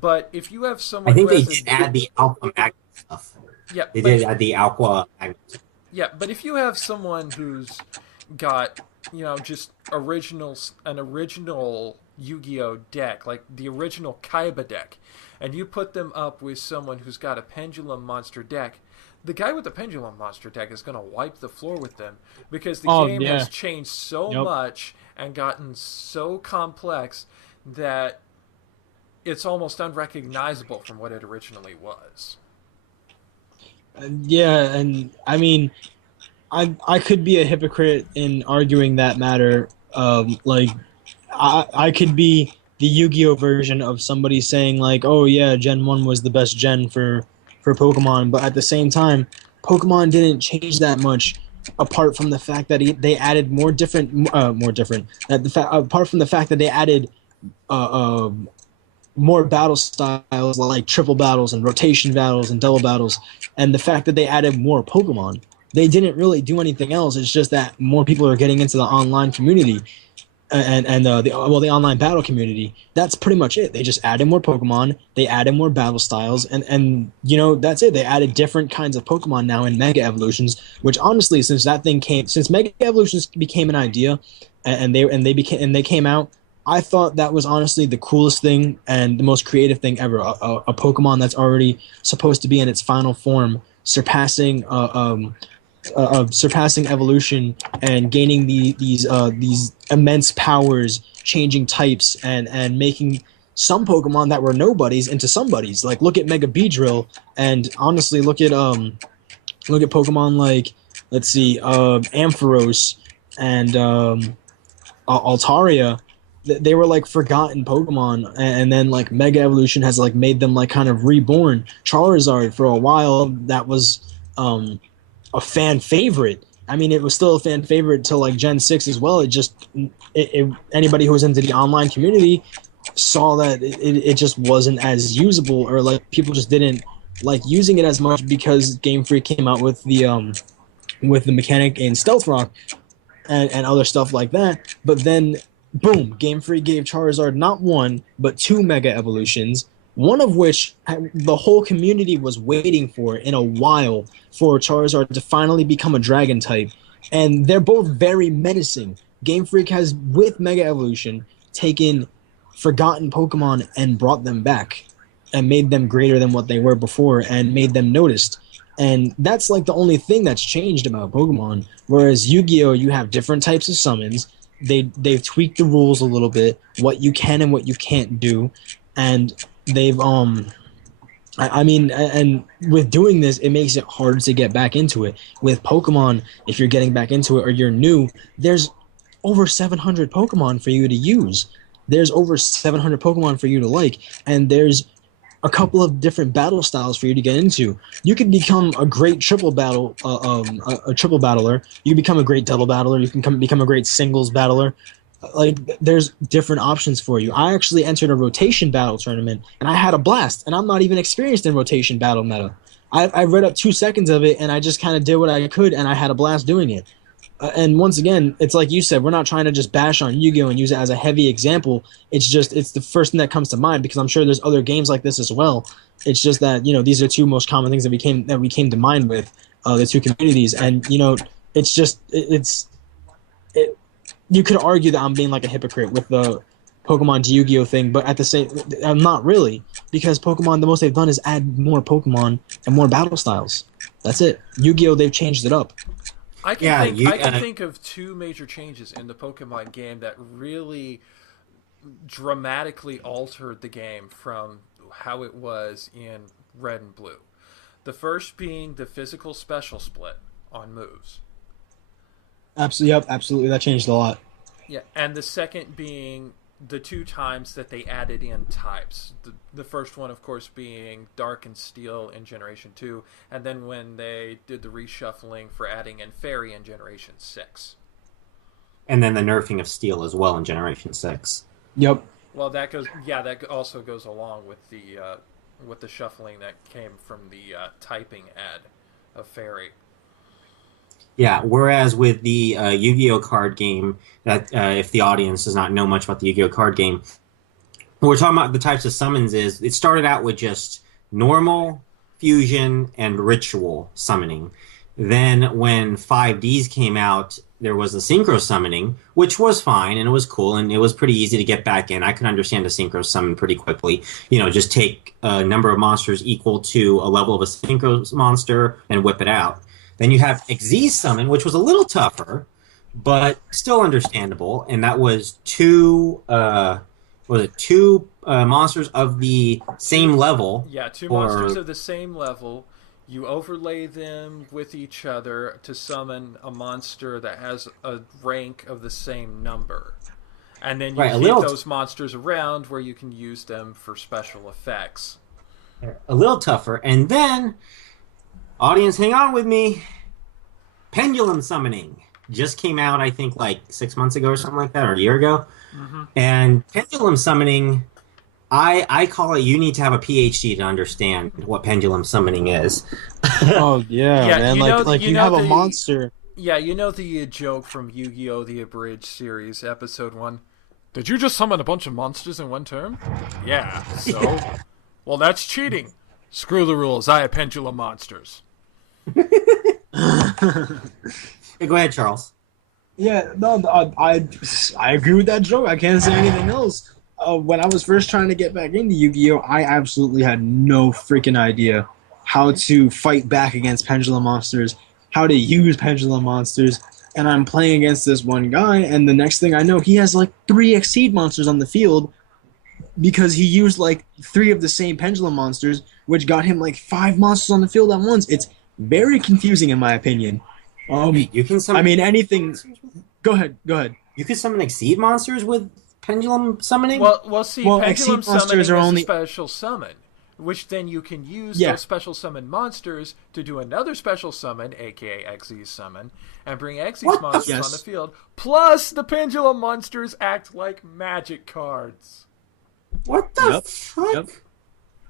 But if you have someone I think who they has did add the Alpha Magnet stuff. Yeah, they did add the Aqua Magnet. Yeah, but if you have someone who's got, just an original Yu-Gi-Oh deck, like the original Kaiba deck, and you put them up with someone who's got a Pendulum Monster deck, the guy with the Pendulum Monster deck is going to wipe the floor with them because the game has changed so much and gotten so complex that it's almost unrecognizable from what it originally was. Yeah, and I mean, I could be a hypocrite in arguing that matter. I could be the Yu-Gi-Oh version of somebody saying like, oh yeah, Gen 1 was the best gen for Pokemon, but at the same time, Pokemon didn't change that much apart from the fact that they added apart from the fact that they added more battle styles like triple battles and rotation battles and double battles, and the fact that they added more Pokemon. They didn't really do anything else. It's just that more people are getting into the online community and the online battle community. That's pretty much it. They just added more Pokemon. They added more battle styles, and that's it. They added different kinds of Pokemon now in Mega Evolutions, which honestly, since Mega Evolutions became an idea, and they came out, I thought that was honestly the coolest thing and the most creative thing ever. A Pokemon that's already supposed to be in its final form, surpassing evolution and gaining these immense powers, changing types and making some Pokemon that were nobodies into somebodies. Like look at Mega Beedrill, and honestly look at Pokemon like Ampharos and Altaria. They were like forgotten Pokemon, and then like Mega Evolution has like made them like kind of reborn. Charizard for a while that was a fan favorite. I mean, it was still a fan favorite till like Gen 6 as well. Anybody who was into the online community saw that it just wasn't as usable, or like people just didn't like using it as much because Game Freak came out with the mechanic in Stealth Rock and other stuff like that. But then boom, Game Freak gave Charizard not one, but two Mega Evolutions, one of which the whole community was waiting for in a while for Charizard to finally become a Dragon type. And they're both very menacing. Game Freak has, with Mega Evolution, taken forgotten Pokemon and brought them back and made them greater than what they were before and made them noticed. And that's like the only thing that's changed about Pokemon. Whereas Yu-Gi-Oh, you have different types of summons. They've tweaked the rules a little bit, what you can and what you can't do, and they've and with doing this, it makes it hard to get back into it. With Pokemon, if you're getting back into it or you're new, there's over 700 Pokemon for you to use. There's over 700 Pokemon for you to like, and there's a couple of different battle styles for you to get into. You can become a great triple battler. You can become a great double battler. You can become a great singles battler. Like, there's different options for you. I actually entered a rotation battle tournament, and I had a blast. And I'm not even experienced in rotation battle meta. I read up 2 seconds of it, and I just kind of did what I could, and I had a blast doing it. And once again, it's like you said, we're not trying to just bash on Yu-Gi-Oh! And use it as a heavy example. It's the first thing that comes to mind, because I'm sure there's other games like this as well. It's just that, these are two most common things that we came to mind with, the two communities. And, you could argue that I'm being like a hypocrite with the Pokemon to Yu-Gi-Oh thing, but at the same, I'm not really, because Pokemon, the most they've done is add more Pokemon and more battle styles. That's it. Yu-Gi-Oh, they've changed it up. I can think of two major changes in the Pokemon game that really dramatically altered the game from how it was in Red and Blue. The first being the physical special split on moves. Absolutely, yep, absolutely. That changed a lot. Yeah, and the second being the two times that they added in types. The first one, of course, being Dark and Steel in Generation 2, and then when they did the reshuffling for adding in Fairy in Generation 6. And then the nerfing of Steel as well in Generation 6. Yep. Well, that also goes along with the shuffling that came from the typing add of Fairy. Yeah, whereas with the Yu-Gi-Oh card game, that if the audience does not know much about the Yu-Gi-Oh card game, what we're talking about the types of summons is, it started out with just normal, fusion, and ritual summoning. Then when 5Ds came out, there was the synchro summoning, which was fine, and it was cool, and it was pretty easy to get back in. I could understand a synchro summon pretty quickly. Just take a number of monsters equal to a level of a synchro monster and whip it out. Then you have XZ Summon, which was a little tougher, but still understandable, and that was two monsters of the same level. Yeah, two monsters of the same level. You overlay them with each other to summon a monster that has a rank of the same number. And then you keep those monsters around where you can use them for special effects. A little tougher, and then... Audience, hang on with me. Pendulum Summoning just came out, I think, like 6 months ago or something like that, or a year ago. Mm-hmm. And Pendulum Summoning, I call it, you need to have a PhD to understand what Pendulum Summoning is. Oh, yeah, man. You have a monster. Yeah, the joke from Yu-Gi-Oh! The Abridged series, Episode 1. Did you just summon a bunch of monsters in one turn? Yeah, so? Well, that's cheating. Screw the rules. I have pendulum monsters. Hey, go ahead, Charles. Yeah, no, I agree with that joke. I can't say anything else. When I was first trying to get back into Yu-Gi-Oh, I absolutely had no freaking idea how to fight back against pendulum monsters, how to use pendulum monsters, and I'm playing against this one guy, and the next thing I know, he has like 3 Exceed monsters on the field because he used like 3 of the same pendulum monsters, which got him like 5 monsters on the field at once. It's very confusing in my opinion. You can summon... I mean, anything... Go ahead. You can summon Exceed monsters with pendulum summoning? Pendulum summoning is a special summon, which then you can use those special summon monsters to do another special summon, aka Xyz summon, and bring Xyz monsters on the field. Plus, the pendulum monsters act like magic cards. What the fuck?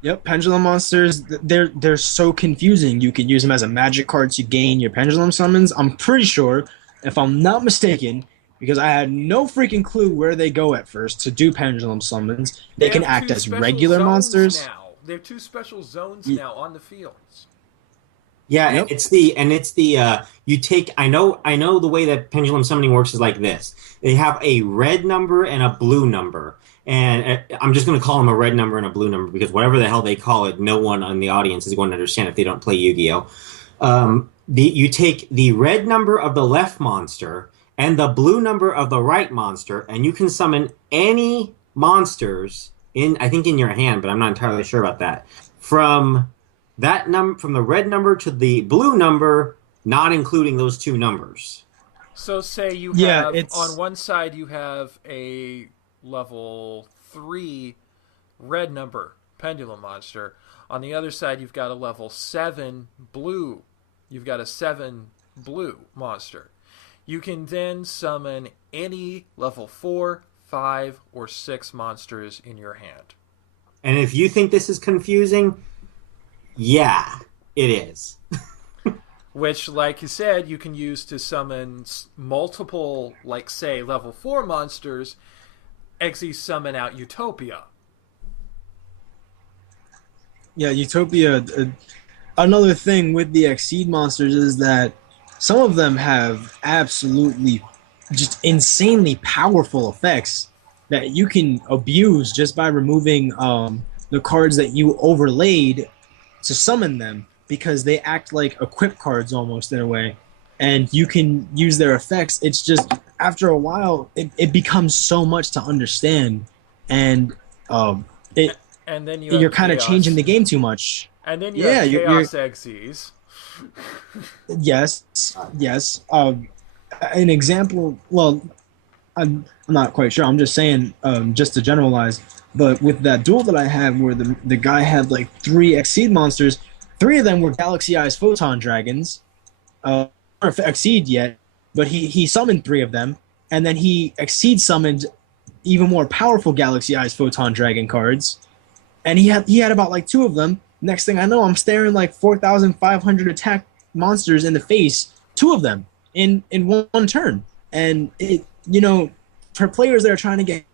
Yep, pendulum monsters, they're so confusing. You can use them as a magic card to gain your pendulum summons. I'm pretty sure, if I'm not mistaken, because I had no freaking clue where they go at first to do pendulum summons, they can act as regular monsters. They have 2 special zones now on the fields. Yeah, it's you take, I know the way that pendulum summoning works is like this. They have a red number and a blue number. And I'm just going to call them a red number and a blue number because whatever the hell they call it, no one in the audience is going to understand if they don't play Yu-Gi-Oh! You take the red number of the left monster and the blue number of the right monster, and you can summon any monsters I think in your hand, but I'm not entirely sure about that. From the red number to the blue number, not including those 2 numbers. So say you have on one side you have a level 3 red number pendulum monster. On the other side, you've got a level 7 blue. You've got a 7 blue monster. You can then summon any level 4, 5, or 6 monsters in your hand. And if you think this is confusing, yeah, it is. Which, like you said, you can use to summon multiple, like, say, level 4 monsters. Xyz summon out Utopia. Yeah, Utopia. Another thing with the Exceed monsters is that some of them have absolutely just insanely powerful effects that you can abuse just by removing the cards that you overlaid to summon them, because they act like equip cards almost in a way, and you can use their effects. It's just after a while it becomes so much to understand, and and then you're kind of changing the game too much. And then you have Chaos Xyz. Yes. An example. Well, I'm not quite sure. I'm just saying, just to generalize. But with that duel that I had, where the guy had like 3 Exceed monsters, 3 of them were Galaxy Eyes Photon Dragons. Not Exceed yet, but he summoned 3 of them, and then he Exceed summoned even more powerful Galaxy Eyes Photon Dragon cards, and he had about like 2 of them. Next thing I know, I'm staring like 4,500 attack monsters in the face, 2 of them in one turn. And it, for players that are trying to get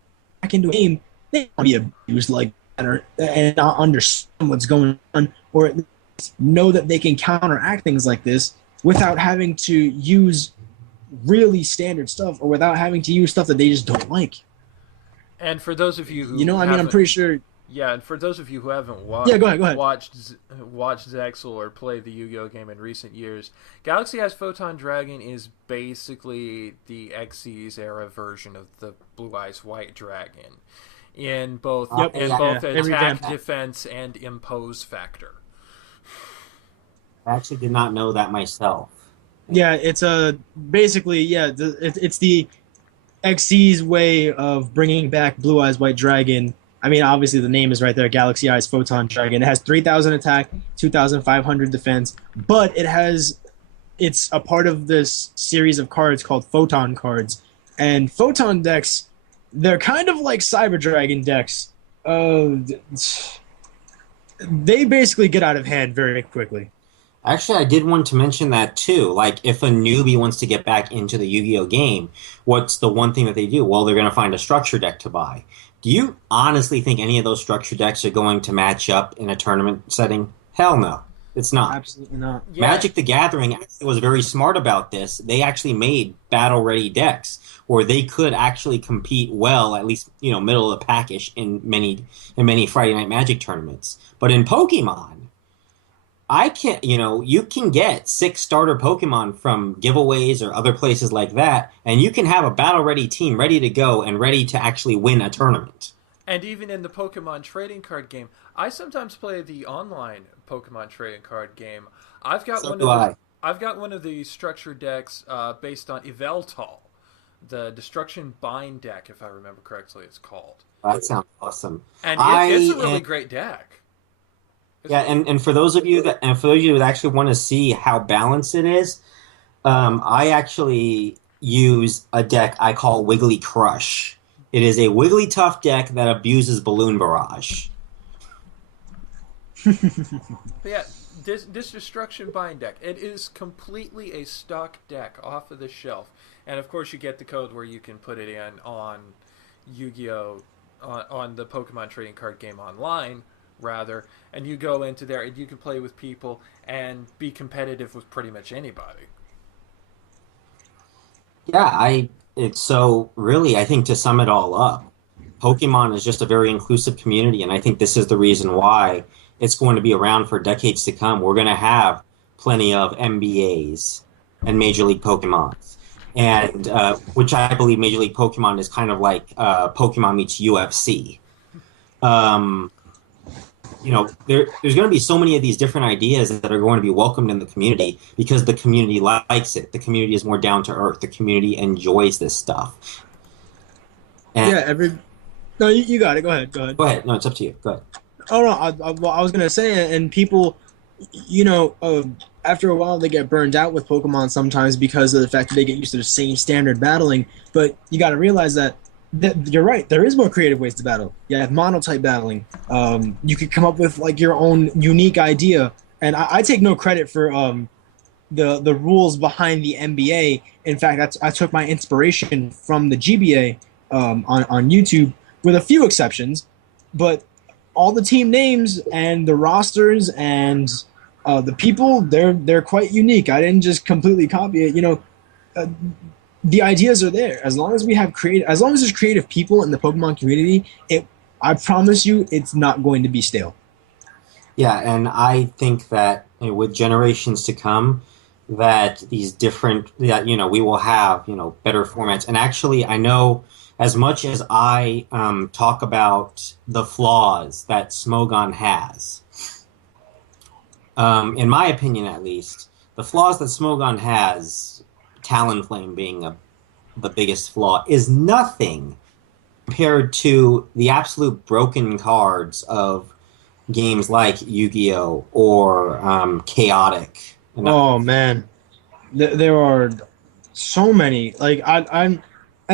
back into a game, they want to be abused like that, and not understand what's going on, or at least know that they can counteract things like this without having to use really standard stuff, or without having to use stuff that they just don't like. And for those of you who I'm pretty sure. Yeah, and for those of you who haven't go ahead. watched Zexal or played the Yu-Gi-Oh game in recent years, Galaxy Eyes Photon Dragon is basically the Xyz era version of the Blue Eyes White Dragon in both attack, defense, and impose factor. I actually did not know that myself. Yeah, it's basically it's the Xyz way of bringing back Blue Eyes White Dragon. I mean, obviously the name is right there, Galaxy Eyes Photon Dragon. It has 3,000 attack, 2,500 defense, but it's a part of this series of cards called Photon cards. And Photon decks, they're kind of like Cyber Dragon decks. They basically get out of hand very quickly. Actually, I did want to mention that too. Like, if a newbie wants to get back into the Yu-Gi-Oh game, what's the one thing that they do? Well, they're going to find a structure deck to buy. Do you honestly think any of those structure decks are going to match up in a tournament setting? Hell no. It's not. Absolutely not. Yeah. Magic the Gathering actually was very smart about this. They actually made battle-ready decks where they could actually compete well, at least, middle of the packish in many Friday Night Magic tournaments. But in Pokemon, you can get 6 starter Pokemon from giveaways or other places like that, and you can have a battle-ready team ready to go and ready to actually win a tournament. And even in the Pokemon trading card game, I sometimes play the online Pokemon trading card game. I've got one of the structured decks based on Yveltal, the Destruction Bind deck, if I remember correctly, it's called. That sounds awesome. And it's a really great deck. And for those of you that actually want to see how balanced it is, I actually use a deck I call Wiggly Crush. It is a Wigglytuff deck that abuses Balloon Barrage. This Destruction Bind deck, it is completely a stock deck off of the shelf, and of course you get the code where you can put it in on Yu-Gi-Oh, on the Pokemon trading card game online. And you go into there and you can play with people and be competitive with pretty much anybody. Yeah, I think to sum it all up, Pokemon is just a very inclusive community, and I think this is the reason why it's going to be around for decades to come. We're going to have plenty of MBAs and Major League Pokemons, and which I believe Major League Pokemon is kind of like Pokemon meets UFC. There's going to be so many of these different ideas that are going to be welcomed in the community because the community likes it. The community is more down to earth. The community enjoys this stuff. No, you got it. Go ahead. Go ahead. No, it's up to you. Go ahead. Oh no, I was gonna say, and people, after a while they get burned out with Pokemon sometimes because of the fact that they get used to the same standard battling. But you got to realize that you're right. There is more creative ways to battle. You have monotype battling. You could come up with like your own unique idea. And I take no credit for the rules behind the NBA. In fact, I took my inspiration from the GBA on YouTube, with a few exceptions. But all the team names and the rosters and the people, they're quite unique. I didn't just completely copy it. the ideas are there. As long as we have as long as there's creative people in the Pokemon community, I promise you, it's not going to be stale. Yeah, and I think that with generations to come, that these different, that we will have better formats. And actually, I know as much as I talk about the flaws that Smogon has, in my opinion at least, the flaws that Smogon has, Talonflame being the biggest flaw, is nothing compared to the absolute broken cards of games like Yu-Gi-Oh! Or Chaotic. Oh man, there are so many. Like and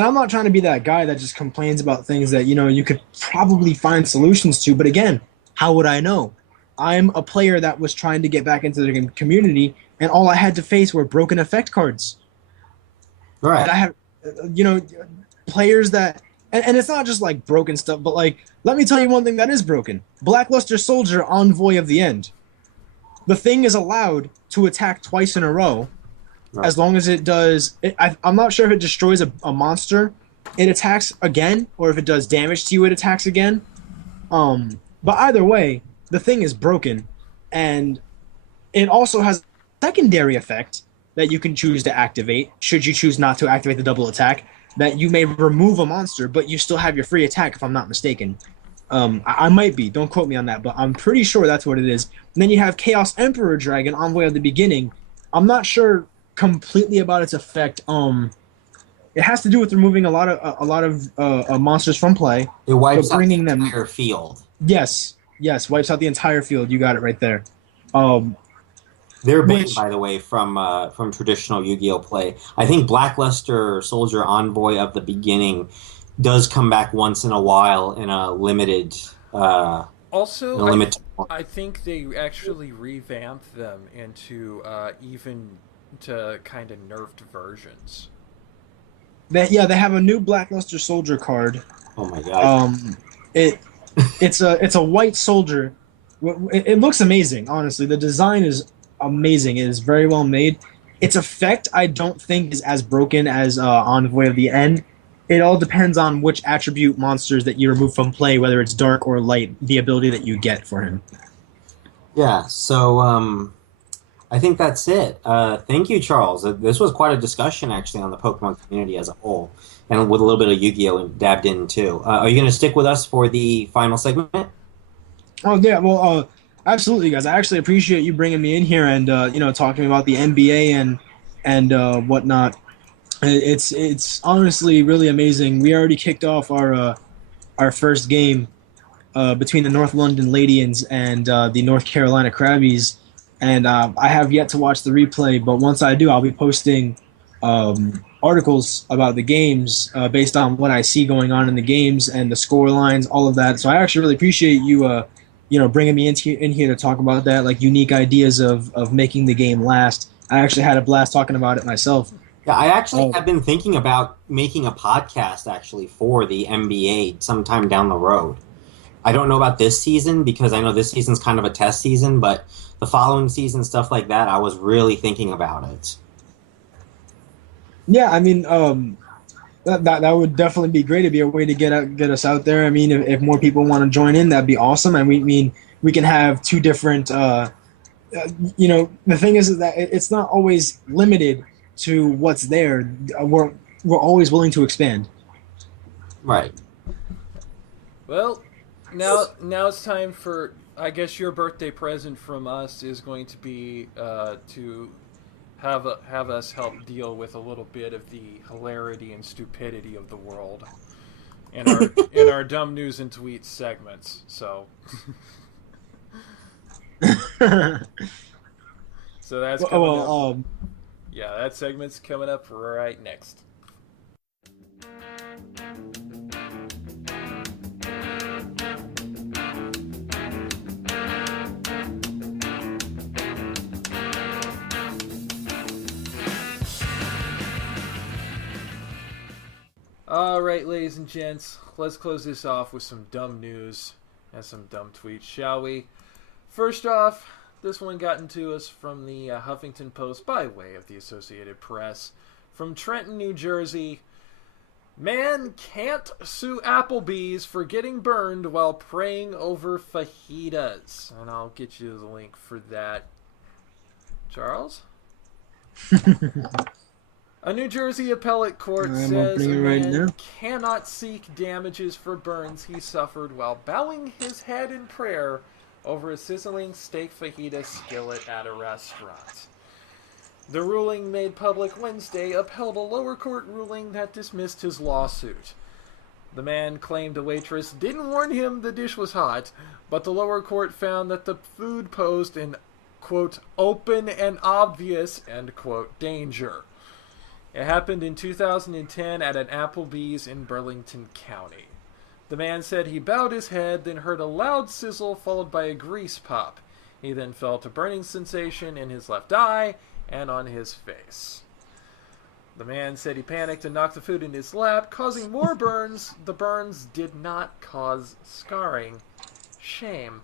I'm not trying to be that guy that just complains about things that you could probably find solutions to. But again, how would I know? I'm a player that was trying to get back into the community, and all I had to face were broken effect cards. Right. And I have, players that, and it's not just like broken stuff, but like, let me tell you one thing that is broken. Blackluster Soldier, Envoy of the End. The thing is allowed to attack twice in a row, Right. as long as it does. I'm not sure if it destroys a monster, it attacks again, or if it does damage to you, it attacks again. But either way, the thing is broken, and it also has a secondary effect that you can choose to activate, should you choose not to activate the double attack, that you may remove a monster, but you still have your free attack, if I'm not mistaken. I might be, don't quote me on that, but I'm pretty sure that's what it is. And then you have Chaos Emperor Dragon, Envoy of the Beginning. I'm not sure completely about its effect. It has to do with removing a lot of monsters from play. It wipes out bringing the them entire field. Yes, wipes out the entire field. You got it right there. They're banned, by the way, from traditional Yu-Gi-Oh play. I think Blackluster Soldier Envoy of the Beginning does come back once in a while in a limited. Also, I think they actually revamped them into even to kind of nerfed versions. They have a new Blackluster Soldier card. Oh my god! It's a white soldier. It looks amazing, honestly. The design is amazing. It is very well made. Its effect, I don't think, is as broken as Envoy of the End. It all depends on which attribute monsters that you remove from play, whether it's dark or light, the ability that you get for him. Yeah, so I think that's it. Thank you, Charles. This was quite a discussion, actually, on the Pokemon community as a whole, and with a little bit of Yu-Gi-Oh! Dabbed in, too. Are you going to stick with us for the final segment? Oh, yeah, well, absolutely, guys. I actually appreciate you bringing me in here and, talking about the NBA and whatnot. It's honestly really amazing. We already kicked off our first game between the North London Ladians and the North Carolina Crabbies, and I have yet to watch the replay. But once I do, I'll be posting articles about the games based on what I see going on in the games and the score lines, all of that. So I actually really appreciate you, bringing me in here to talk about that, like unique ideas of making the game last. I actually had a blast talking about it myself. Yeah, I actually have been thinking about making a podcast actually for the NBA sometime down the road. I don't know about this season because I know this season's kind of a test season, but the following season, stuff like that, I was really thinking about it. Yeah, I mean, that would definitely be great. It'd be a way to get us out there. I mean, if more people want to join in, that'd be awesome. And we can have two different. The thing is that it's not always limited to what's there. We're always willing to expand. Right. Well, now it's time for, I guess your birthday present from us is going to be to have us help deal with a little bit of the hilarity and stupidity of the world in our dumb news and tweets segments. So so that's coming up. Yeah, that segment's coming up right next. Alright, ladies and gents, let's close this off with some dumb news and some dumb tweets, shall we? First off, this one got into us from the Huffington Post by way of the Associated Press. from Trenton, New Jersey. Man can't sue Applebee's for getting burned while praying over fajitas. And I'll get you the link for that. Charles? A New Jersey appellate court says a man cannot seek damages for burns he suffered while bowing his head in prayer over a sizzling steak fajita skillet at a restaurant. The ruling, made public Wednesday, upheld a lower court ruling that dismissed his lawsuit. The man claimed a waitress didn't warn him the dish was hot, but the lower court found that the food posed an, quote, open and obvious, end quote, danger. It happened in 2010 at an Applebee's in Burlington County. The man said he bowed his head, then heard a loud sizzle followed by a grease pop. He then felt a burning sensation in his left eye and on his face. The man said he panicked and knocked the food in his lap, causing more burns. The burns did not cause scarring. Shame.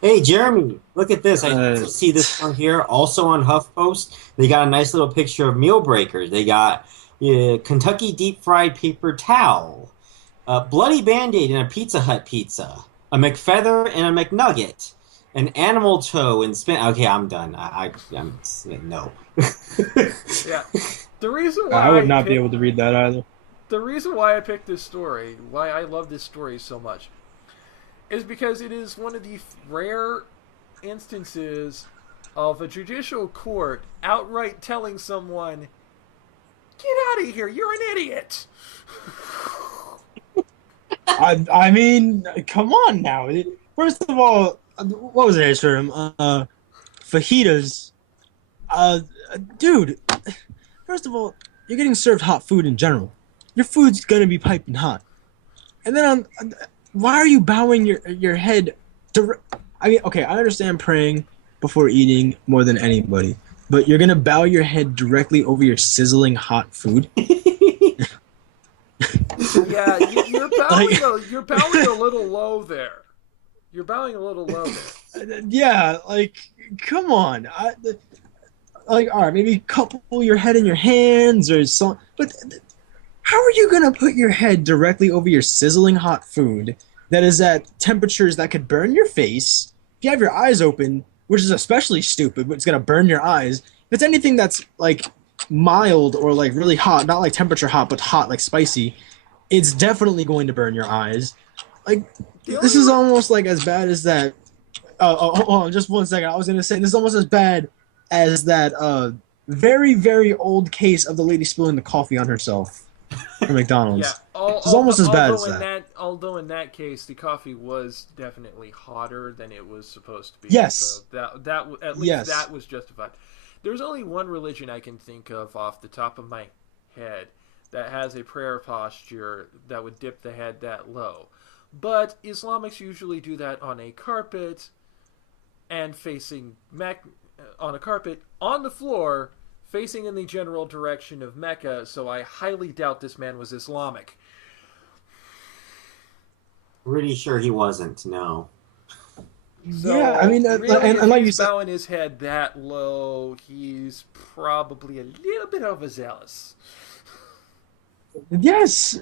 Hey, Jeremy, look at this. I see this one here. Also on HuffPost, they got a nice little picture of meal breakers. They got Kentucky deep-fried paper towel, a bloody Band-Aid and a Pizza Hut pizza, a McFeather and a McNugget, an animal toe and spin. Okay, I'm done. I'm no. Yeah. The reason why I would not be able to read that either. The reason why I picked this story, why I love this story so much, is because it is one of the rare instances of a judicial court outright telling someone, get out of here, you're an idiot. I mean, come on now. First of all, what was it for him? Fajitas. Dude, first of all, you're getting served hot food in general. Your food's gonna be piping hot. And then why are you bowing your head? I mean, okay, I understand praying before eating more than anybody, but you're gonna bow your head directly over your sizzling hot food. Yeah, you're bowing. You're bowing a little low there. You're bowing a little low there. Yeah, like, come on. All right, maybe couple your head in your hands or something. But how are you going to put your head directly over your sizzling hot food that is at temperatures that could burn your face? If you have your eyes open, which is especially stupid, but it's going to burn your eyes. If it's anything that's, like, mild or, like, really hot, not like temperature hot, but hot, like spicy, it's definitely going to burn your eyes. Like, this is almost like as bad as that. Hold on, just 1 second. I was going to say this is almost as bad as that very, very old case of the lady spilling the coffee on herself from McDonald's. Yeah, it's almost as bad as that. Although in that case, the coffee was definitely hotter than it was supposed to be. Yes. So that was justified. There's only one religion I can think of off the top of my head that has a prayer posture that would dip the head that low. But Islamics usually do that on a carpet and facing on a carpet on the floor, facing in the general direction of Mecca. So I highly doubt this man was Islamic. Pretty sure he wasn't. No. So, yeah, I mean, really, and like you he's said, bowing his head that low, he's probably a little bit overzealous. yes.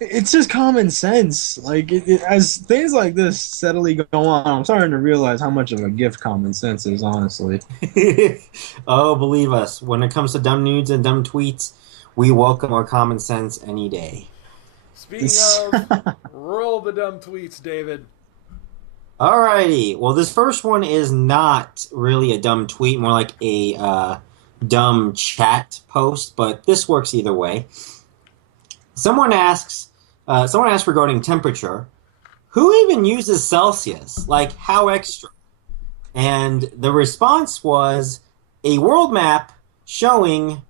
It's just common sense. Like, as things like this steadily go on, I'm starting to realize how much of a gift common sense is, honestly. Oh, believe us, when it comes to dumb nudes and dumb tweets, we welcome our common sense any day. Speaking of, roll the dumb tweets, David. Alrighty. Well, this first one is not really a dumb tweet, more like a dumb chat post, but this works either way. Someone asks regarding temperature, who even uses Celsius? Like, how extra? And the response was a world map showing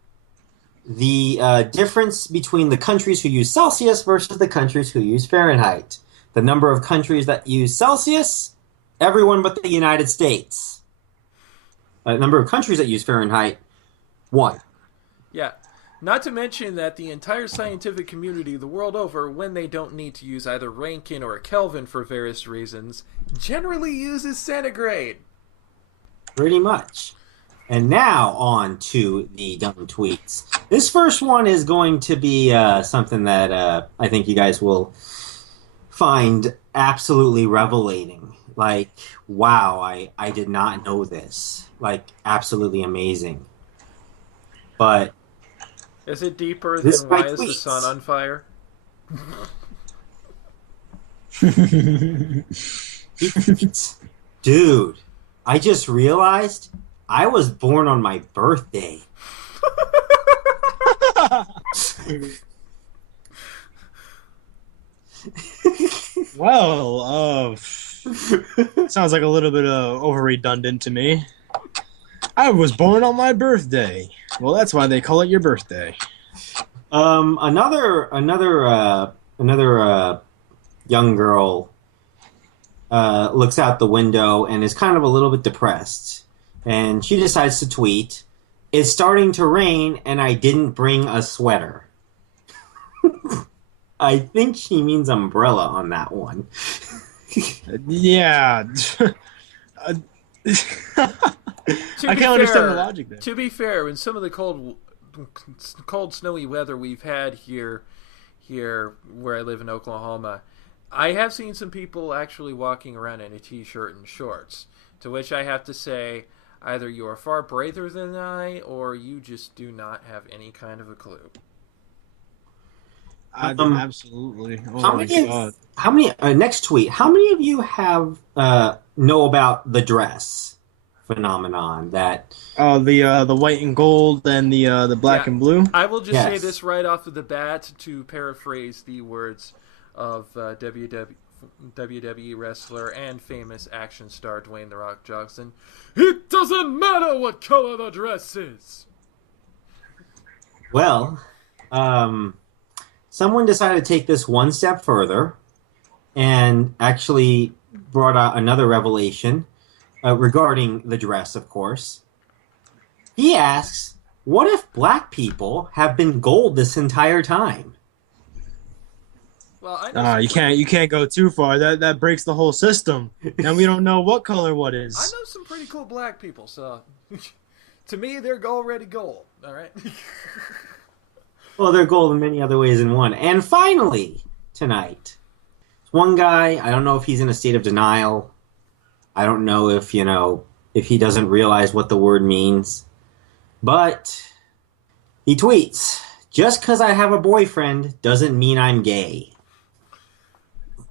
the difference between the countries who use Celsius versus the countries who use Fahrenheit. The number of countries that use Celsius, everyone but the United States. Number of countries that use Fahrenheit, 1. Yeah. Not to mention that the entire scientific community the world over, when they don't need to use either Rankine or Kelvin for various reasons, generally uses centigrade. Pretty much. And now on to the dumb tweets. This first one is going to be something that I think you guys will find absolutely revelating. Like, wow, I did not know this. Like, absolutely amazing. But is it deeper than why is the sun on fire? Dude, I just realized I was born on my birthday. Well, sounds like a little bit over redundant to me. I was born on my birthday. Well, that's why they call it your birthday. Another young girl looks out the window and is kind of a little bit depressed. And she decides to tweet, "It's starting to rain and I didn't bring a sweater." I think she means umbrella on that one. Yeah. I can't understand the logic there. To be fair, in some of the cold, snowy weather we've had here where I live in Oklahoma, I have seen some people actually walking around in a t-shirt and shorts, to which I have to say, either you are far braver than I, or you just do not have any kind of a clue. Absolutely. Oh my God. How many? Next tweet. How many of you have know about the dress phenomenon? That the white and gold and the black and blue. I will just say this right off of the bat to paraphrase the words of WWE wrestler and famous action star Dwayne "The Rock" Johnson. It doesn't matter what color the dress is. Well, someone decided to take this one step further and actually brought out another revelation regarding the dress, of course. He asks, what if black people have been gold this entire time? Well, I know you can't go too far. That breaks the whole system. Now we don't know what color what is. I know some pretty cool black people, so to me they're already gold. All right. Well, they're gold in many other ways than one. And finally, tonight, one guy, I don't know if he's in a state of denial. I don't know if he doesn't realize what the word means. But he tweets, "Just because I have a boyfriend doesn't mean I'm gay."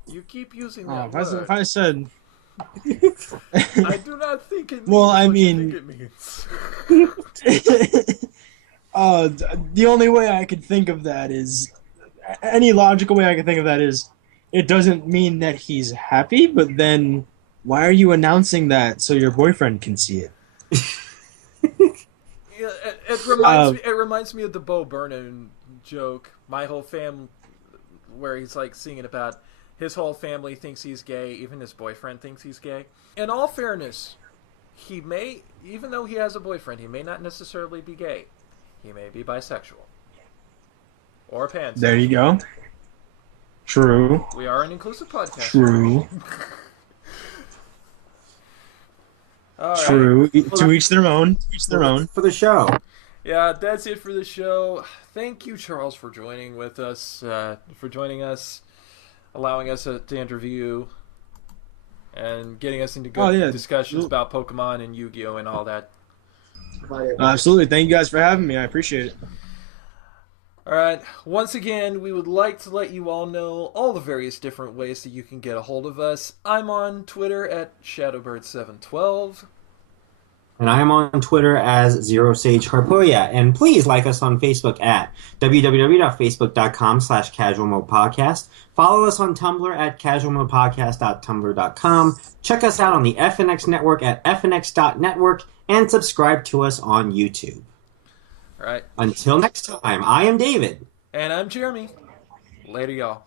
You keep using that word. If I said... I do not think it means well, I what mean... you think it means. The only way I could think of that is... Any logical way I can think of that is... It doesn't mean that he's happy, but then... Why are you announcing that so your boyfriend can see it? Yeah, it reminds me of the Bo Burnham joke. My whole fam, where he's like singing about his whole family thinks he's gay, even his boyfriend thinks he's gay. In all fairness, he may, even though he has a boyfriend, he may not necessarily be gay. He may be bisexual or pansexual. There you go. True. We are an inclusive podcast. True. All right. True. To each their own. To each their own. For the show. Yeah, that's it for the show. Thank you, Charles, for joining us, allowing us to interview, and getting us into good discussions about Pokemon and Yu-Gi-Oh! And all that. Absolutely. Thank you guys for having me. I appreciate it. All right. Once again, we would like to let you all know all the various different ways that you can get a hold of us. I'm on Twitter at Shadowbird712. And I am on Twitter as ZeroSageHarpoya. And please like us on Facebook at www.facebook.com/casualmodepodcast. Follow us on Tumblr at casualmodepodcast.tumblr.com. Check us out on the FNX network at fnx.network. And subscribe to us on YouTube. All right. Until next time, I am David. And I'm Jeremy. Later, y'all.